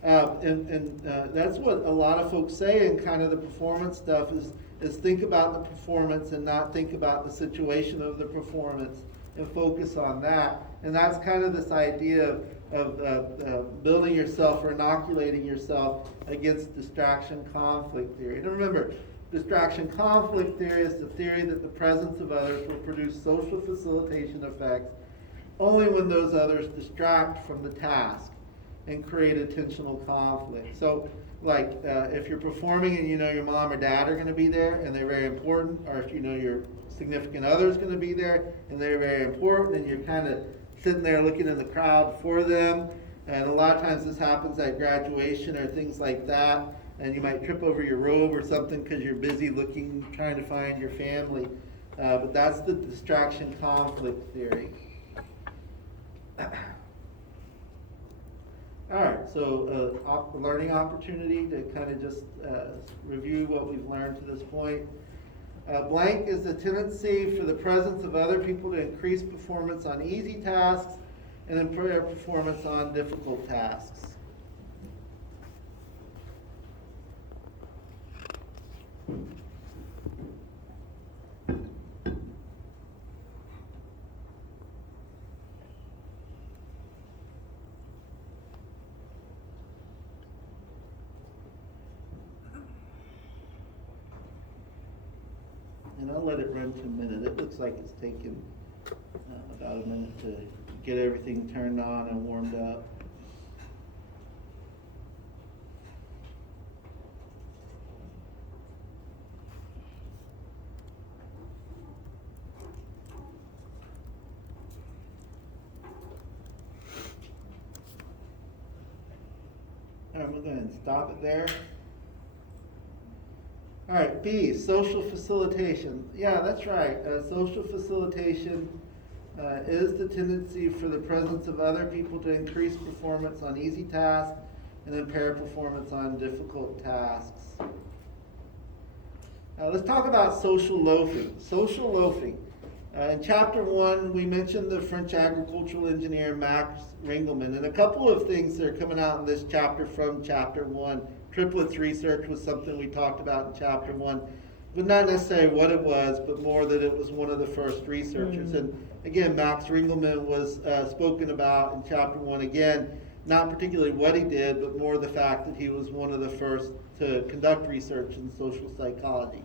And that's what a lot of folks say in kind of the performance stuff is think about the performance and not think about the situation of the performance and focus on that. And that's kind of this idea of building yourself or inoculating yourself against distraction conflict theory. And remember, distraction conflict theory is the theory that the presence of others will produce social facilitation effects only when those others distract from the task and create attentional conflict. So, like, if you're performing and you know your mom or dad are going to be there and they're very important, or if you know your significant other is going to be there and they're very important, and you're kind of sitting there looking in the crowd for them, And a lot of times this happens at graduation or things like that, and you might trip over your robe or something because you're busy looking, trying to find your family. But that's the distraction conflict theory. All right, so learning opportunity to kind of just review what we've learned to this point. Blank is the tendency for the presence of other people to increase performance on easy tasks and improve performance on difficult tasks. And I'll let it run to a minute. It looks like it's taken about a minute to get everything turned on and warmed up. All right, we'll go ahead and stop it there. All right, B, social facilitation. Yeah, that's right. Social facilitation is the tendency for the presence of other people to increase performance on easy tasks and impair performance on difficult tasks. Let's talk about social loafing. Social loafing. In chapter 1, we mentioned the French agricultural engineer Max Ringelmann, and a couple of things that are coming out in this chapter from chapter 1. Triplets research was something we talked about in chapter 1, but not necessarily what it was, but more that it was one of the first researchers. And again, Max Ringelmann was spoken about in chapter 1 again, not particularly what he did, but more the fact that he was one of the first to conduct research in social psychology.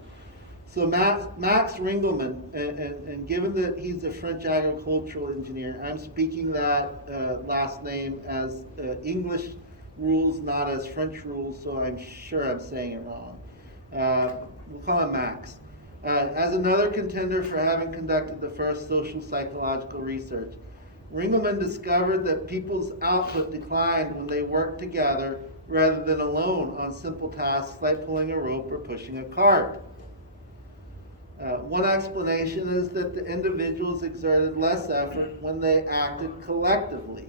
So Max Ringelmann, and given that he's a French agricultural engineer, I'm speaking that last name as English rules, not as French rules, so I'm sure I'm saying it wrong. We'll call him Max. As another contender for having conducted the first social psychological research, Ringelmann discovered that people's output declined when they worked together rather than alone on simple tasks like pulling a rope or pushing a cart. One explanation is that the individuals exerted less effort when they acted collectively.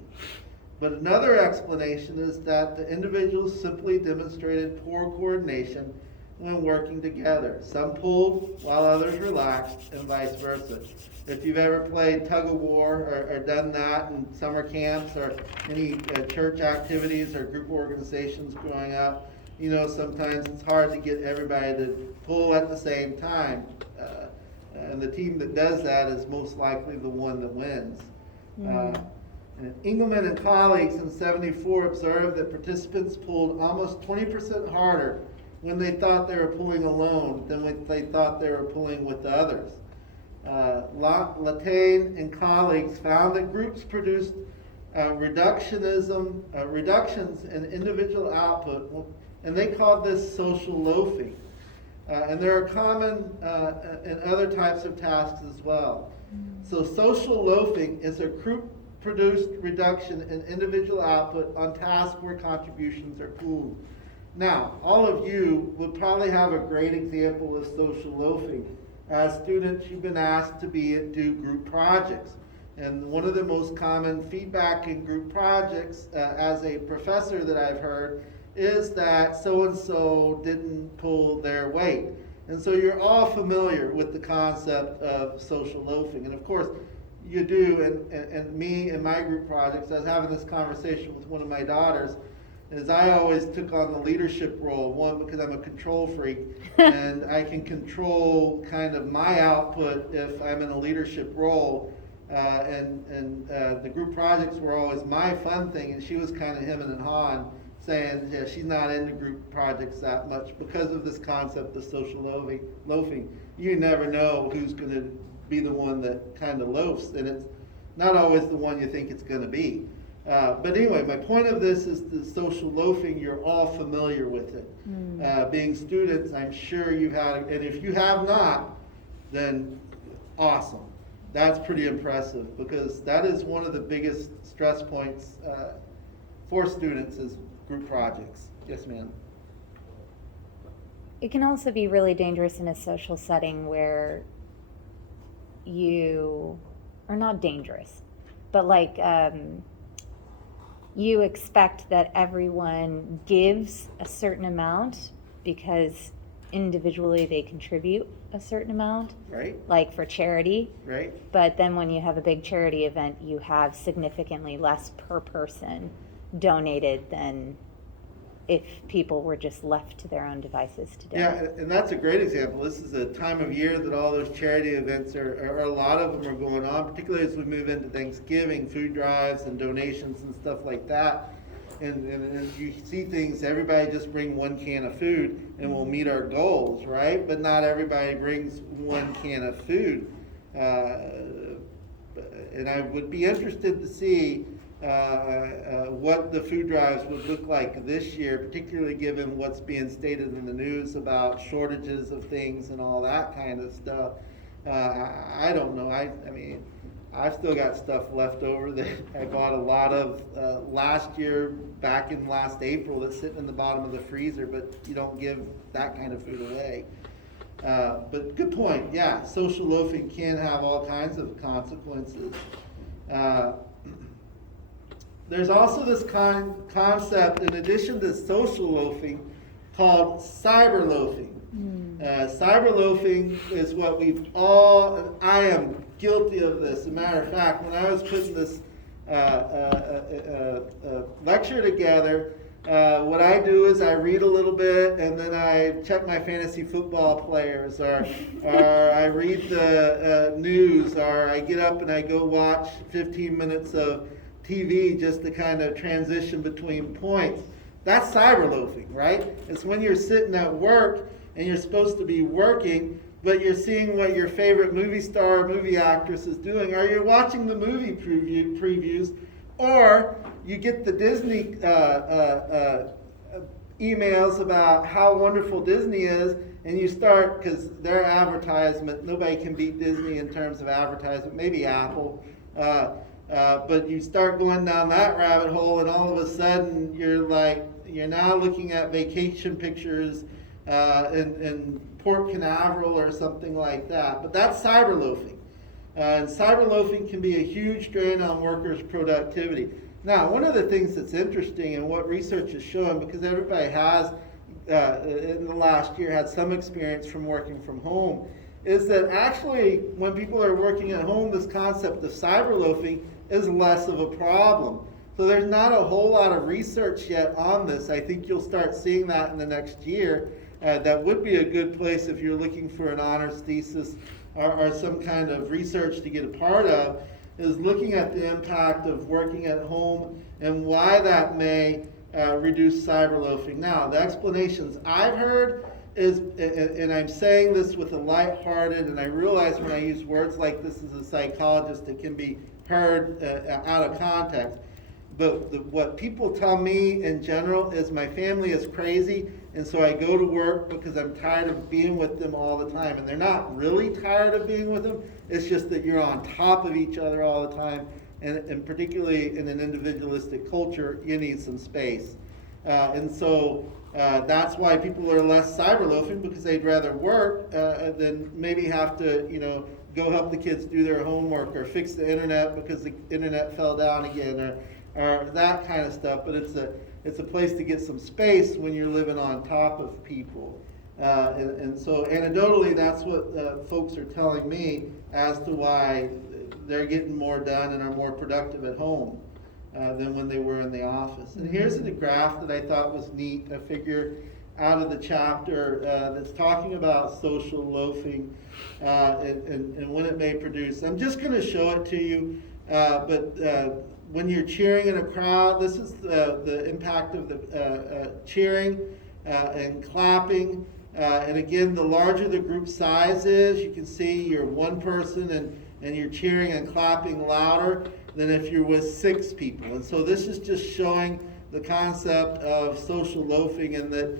But another explanation is that the individuals simply demonstrated poor coordination when working together. Some pulled while others relaxed, and vice versa. If you've ever played tug of war or done that in summer camps or any church activities or group organizations growing up, you know sometimes it's hard to get everybody to pull at the same time. And the team that does that is most likely the one that wins. And Engelmann and colleagues in '74 observed that participants pulled almost 20% harder when they thought they were pulling alone than when they thought they were pulling with others. Latane and colleagues found that groups produced reductions in individual output, and they called this social loafing. And there are common in other types of tasks as well. So social loafing is a group-produced reduction in individual output on tasks where contributions are pooled. Now, all of you would probably have a great example of social loafing. As students, you've been asked to do group projects. And one of the most common feedback in group projects, as a professor that I've heard, is that so-and-so didn't pull their weight. And so you're all familiar with the concept of social loafing. And of course, you do, and me and my group projects, I was having this conversation with one of my daughters, is I always took on the leadership role, one, because I'm a control freak, and I can control kind of my output if I'm in a leadership role, and the group projects were always my fun thing, and she was kind of hemming and hawing, saying yeah, she's not into group projects that much because of this concept of social loafing. You never know who's going to be the one that kind of loafs, and it's not always the one you think it's going to be. But anyway, my point of this is the social loafing. You're all familiar with it. Being students, I'm sure you've had it, and if you have not, then awesome. That's pretty impressive because that is one of the biggest stress points for students as group projects. Yes, ma'am. It can also be really dangerous in a social setting where you are not dangerous, but like you expect that everyone gives a certain amount because individually they contribute a certain amount, Right? like for charity. Right? But then when you have a big charity event, you have significantly less per person donated than if people were just left to their own devices to donate. Yeah, and that's a great example. This is a time of year that all those charity events a lot of them are going on, particularly as we move into Thanksgiving, food drives and donations and stuff like that. And you see things, everybody just bring one can of food and we'll meet our goals, right? But not everybody brings one can of food. And I would be interested to see what the food drives would look like this year, particularly given what's being stated in the news about shortages of things and all that kind of stuff. I don't know. I mean, I've still got stuff left over that I bought a lot of last year, back in last April, that's sitting in the bottom of the freezer, but you don't give that kind of food away. But good point. Yeah, social loafing can have all kinds of consequences. There's also this concept, in addition to social loafing, called cyber loafing. Cyber loafing is what I am guilty of this. As a matter of fact, when I was putting this lecture together, what I do is I read a little bit and then I check my fantasy football players, or I read the news, or I get up and I go watch 15 minutes of TV just to kind of transition between points. That's cyber loafing, right? It's when you're sitting at work and you're supposed to be working, but you're seeing what your favorite movie star or movie actress is doing, or you're watching the movie previews, or you get the Disney emails about how wonderful Disney is, and you start, because their advertisement, nobody can beat Disney in terms of advertisement, maybe Apple, but you start going down that rabbit hole, and all of a sudden you're now looking at vacation pictures in Port Canaveral or something like that. But that's cyber loafing. And cyber loafing can be a huge drain on workers' productivity. Now, one of the things that's interesting and what research is showing, because everybody has in the last year had some experience from working from home, is that actually when people are working at home, this concept of cyber loafing is less of a problem. So there's not a whole lot of research yet on this. I think you'll start seeing that in the next year. That would be a good place if you're looking for an honors thesis or some kind of research to get a part of, is looking at the impact of working at home and why that may reduce cyber loafing. Now, the explanations I've heard is, and I'm saying this with a lighthearted, and I realize when I use words like this as a psychologist, it can be heard out of context. But what people tell me in general is my family is crazy, and so I go to work because I'm tired of being with them all the time. And they're not really tired of being with them, it's just that you're on top of each other all the time, and particularly in an individualistic culture, you need some space. And so that's why people are less cyber loafing, because they'd rather work than maybe have to, go help the kids do their homework or fix the internet because the internet fell down again, or that kind of stuff. But it's a place to get some space when you're living on top of people. And so anecdotally, that's what folks are telling me as to why they're getting more done and are more productive at home than when they were in the office. And here's a graph that I thought was neat, a figure out of the chapter that's talking about social loafing and when it may produce. I'm just going to show it to you, but when you're cheering in a crowd, this is the impact of the cheering and clapping. And again, the larger the group size is, you can see you're one person and you're cheering and clapping louder than if you're with 6 people. And so this is just showing the concept of social loafing, and that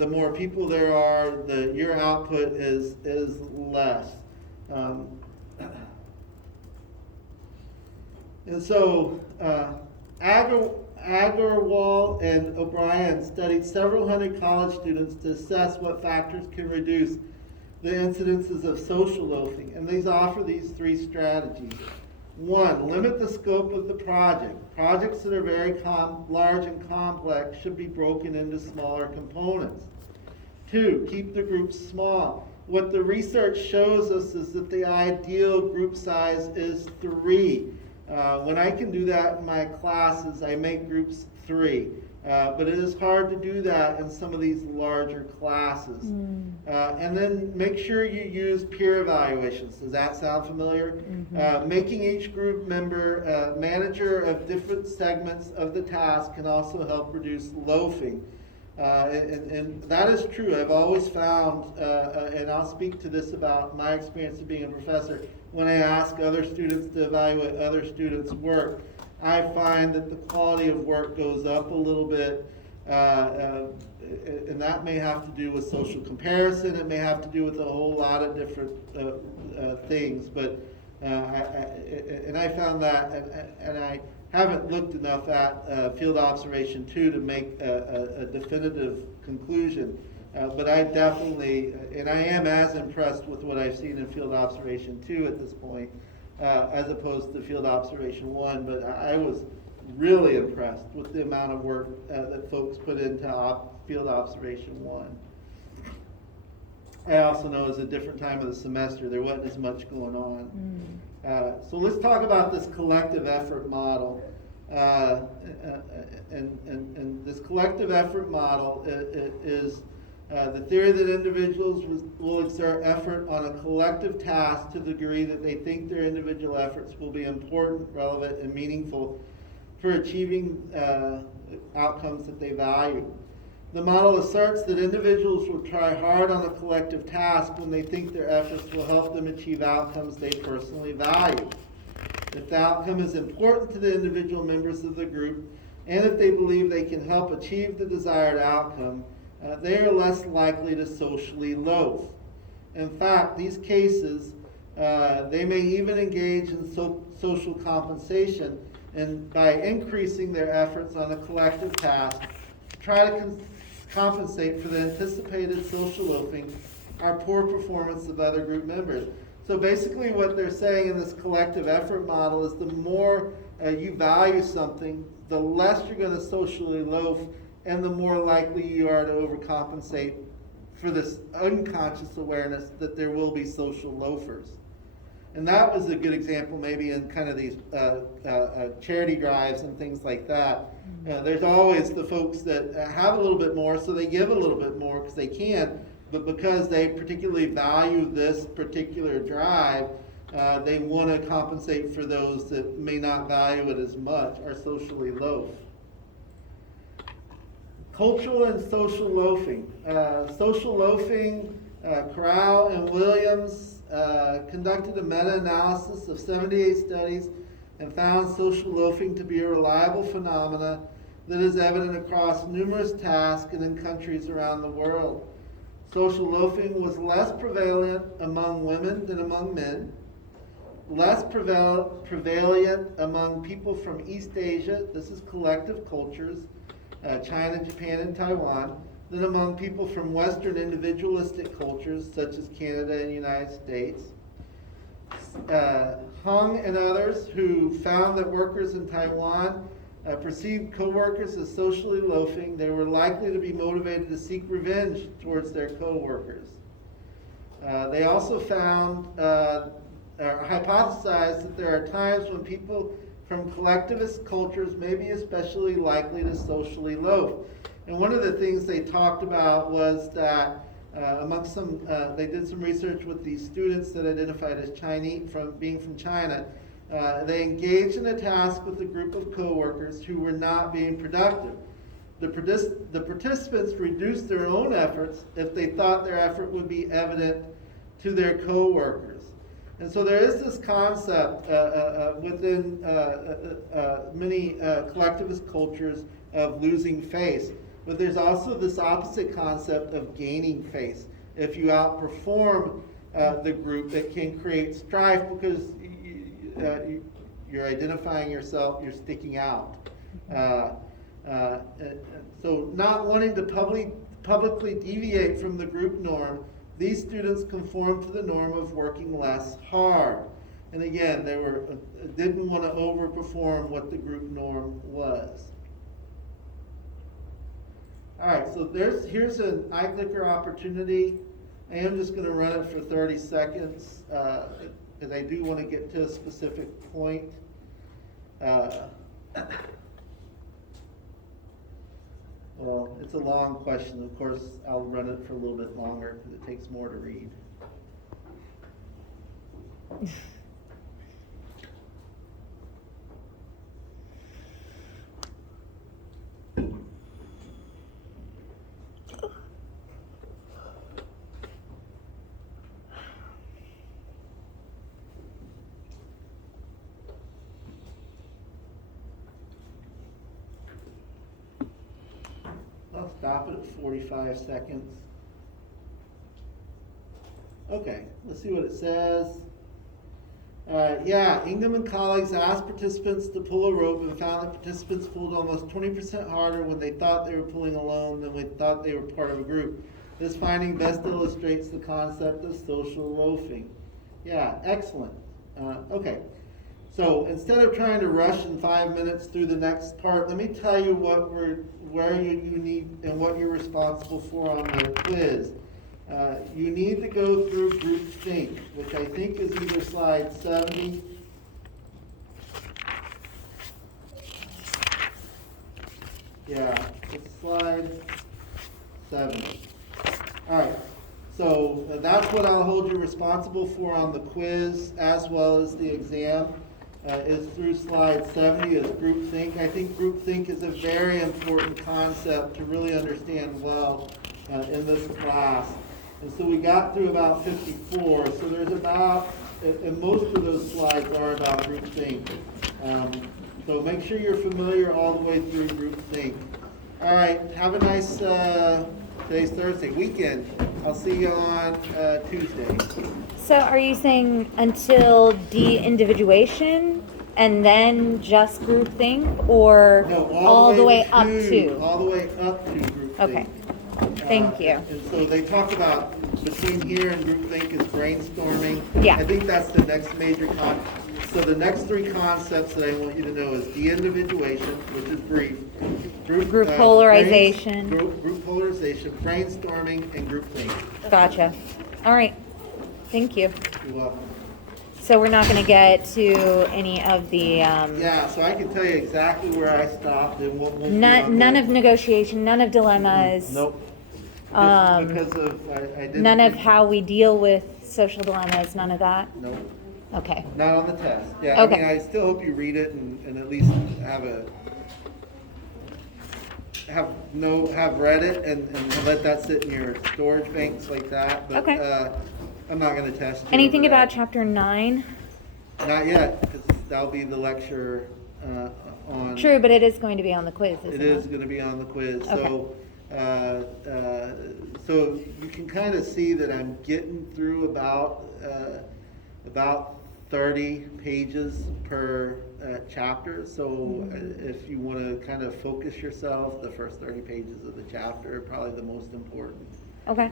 the more people there are, your output is less. And so Agarwal and O'Brien studied several hundred college students to assess what factors can reduce the incidences of social loafing, and these offer these three strategies. One, limit the scope of the project. Projects that are very large and complex should be broken into smaller components. Two, keep the groups small. What the research shows us is that the ideal group size is 3. When I can do that in my classes, I make groups 3. But it is hard to do that in some of these larger classes. And then make sure you use peer evaluations. Does that sound familiar? Making each group member manager of different segments of the task can also help reduce loafing. And that is true. I've always found, and I'll speak to this about my experience of being a professor, when I ask other students to evaluate other students' work, I find that the quality of work goes up a little bit, and that may have to do with social comparison. It may have to do with a whole lot of different things. But I found that, and I haven't looked enough at field observation 2 to make a definitive conclusion. But I definitely, and I am as impressed with what I've seen in field observation 2 at this point, as opposed to field observation 1. But I was really impressed with the amount of work that folks put into field observation 1. I also know it was a different time of the semester. There wasn't as much going on. So let's talk about this collective effort model. And this collective effort model is the theory that individuals will exert effort on a collective task to the degree that they think their individual efforts will be important, relevant, and meaningful for achieving outcomes that they value. The model asserts that individuals will try hard on a collective task when they think their efforts will help them achieve outcomes they personally value. If the outcome is important to the individual members of the group, and if they believe they can help achieve the desired outcome, they are less likely to socially loaf. In fact, these cases, they may even engage in social compensation, and by increasing their efforts on a collective task, try to compensate for the anticipated social loafing or poor performance of other group members. So basically what they're saying in this collective effort model is the more you value something, the less you're going to socially loaf, and the more likely you are to overcompensate for this unconscious awareness that there will be social loafers. And that was a good example maybe in kind of these charity drives and things like that. There's always the folks that have a little bit more, so they give a little bit more because they can, but because they particularly value this particular drive, they want to compensate for those that may not value it as much or socially loaf. Cultural and social loafing. Social loafing, Corral and Williams conducted a meta-analysis of 78 studies and found social loafing to be a reliable phenomena that is evident across numerous tasks and in countries around the world. Social loafing was less prevalent among women than among men, less prevalent among people from East Asia, this is collective cultures, China, Japan, and Taiwan, than among people from Western individualistic cultures such as Canada and the United States. Hung and others who found that workers in Taiwan perceived co-workers as socially loafing, they were likely to be motivated to seek revenge towards their co-workers. They also found, hypothesized that there are times when people from collectivist cultures may be especially likely to socially loaf. And one of the things they talked about was that amongst some, they did some research with these students that identified as Chinese, being from China. They engaged in a task with a group of coworkers who were not being productive. The participants reduced their own efforts if they thought their effort would be evident to their coworkers. And so there is this concept within many collectivist cultures of losing face. But there's also this opposite concept of gaining face. If you outperform the group, it can create strife because you're identifying yourself, you're sticking out. So not wanting to publicly deviate from the group norm, these students conform to the norm of working less hard. And again, they didn't want to overperform what the group norm was. All right, so here's an iClicker opportunity. I am just going to run it for 30 seconds, because I do want to get to a specific point. Well, it's a long question. Of course, I'll run it for a little bit longer because it takes more to read. I'll stop it at 45 seconds. Okay, let's see what it says. Yeah, Ingham and colleagues asked participants to pull a rope and found that participants pulled almost 20% harder when they thought they were pulling alone than when they thought they were part of a group. This finding best illustrates the concept of social loafing. Yeah, excellent. Okay. So instead of trying to rush in 5 minutes through the next part, let me tell you where you need and what you're responsible for on the quiz. You need to go through group think, which I think is either slide 70. Yeah, it's slide 70. All right. So that's what I'll hold you responsible for on the quiz as well as the exam. Is through slide 70 is groupthink. I think groupthink is a very important concept to really understand well in this class. And so we got through about 54. So there's about, and most of those slides are about groupthink. So make sure you're familiar all the way through groupthink. All right, have a nice, today's Thursday, weekend. I'll see you on Tuesday. So are you saying until de-individuation and then just groupthink, or No, all the way up to? All the way up to groupthink. Okay, thank you. And so they talk about between here and groupthink is brainstorming. Yeah. I think that's the next major So the next three concepts that I want you to know is de-individuation, which is brief. Group polarization. Group polarization, brainstorming, and groupthink. Gotcha. All right, thank you. You're welcome. So we're not going to get to any of the, Yeah, so I can tell you exactly where I stopped and what we'll do on none that. of negotiation, none of dilemmas. Nope. Um, Because of, I didn't. None of think- how we deal with social dilemmas, none of that? Nope. Okay. Not on the test. Yeah, Okay. I mean, I still hope you read it and at least have read it and let that sit in your storage banks like that. But, Okay. I'm not gonna test you. Anything over about that. chapter 9? Not yet, because that'll be the lecture, on. True, but it is going to be on the quiz, isn't It it? is gonna be on the quiz, Okay. so you can kind of see that I'm getting through about 30 pages per chapter. So if you want to kind of focus yourself, the first 30 pages of the chapter are probably the most important. Okay.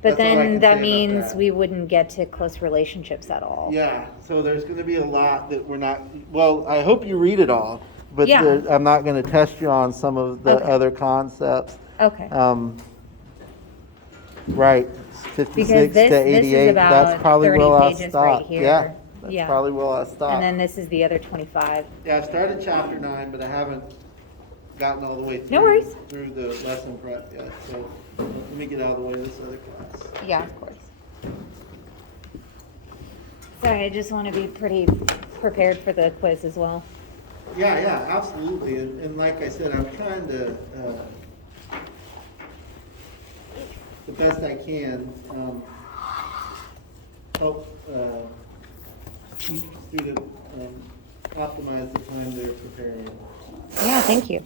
That's But all I then can that say means about that. we wouldn't get to close relationships at all. Yeah, so there's going to be a lot that we're not, well, I hope you read it all, but Yeah. I'm not going to test you on some of the Okay. other concepts. Okay. Right, Because 56 this to is 88, about that's probably 30 where I'll pages stop. right here. Yeah, that's Yeah. probably where I'll stop. And then this is the other 25. Yeah, I started chapter 9, but I haven't gotten all the way No worries. through the lesson prep yet. So let me get out of the way of this other class. Yeah, of course. Sorry, I just want to be pretty prepared for the quiz as well. Yeah, absolutely. And like I said, I'm trying to, the best I can, help each student optimize the time they're preparing. Yeah, thank you.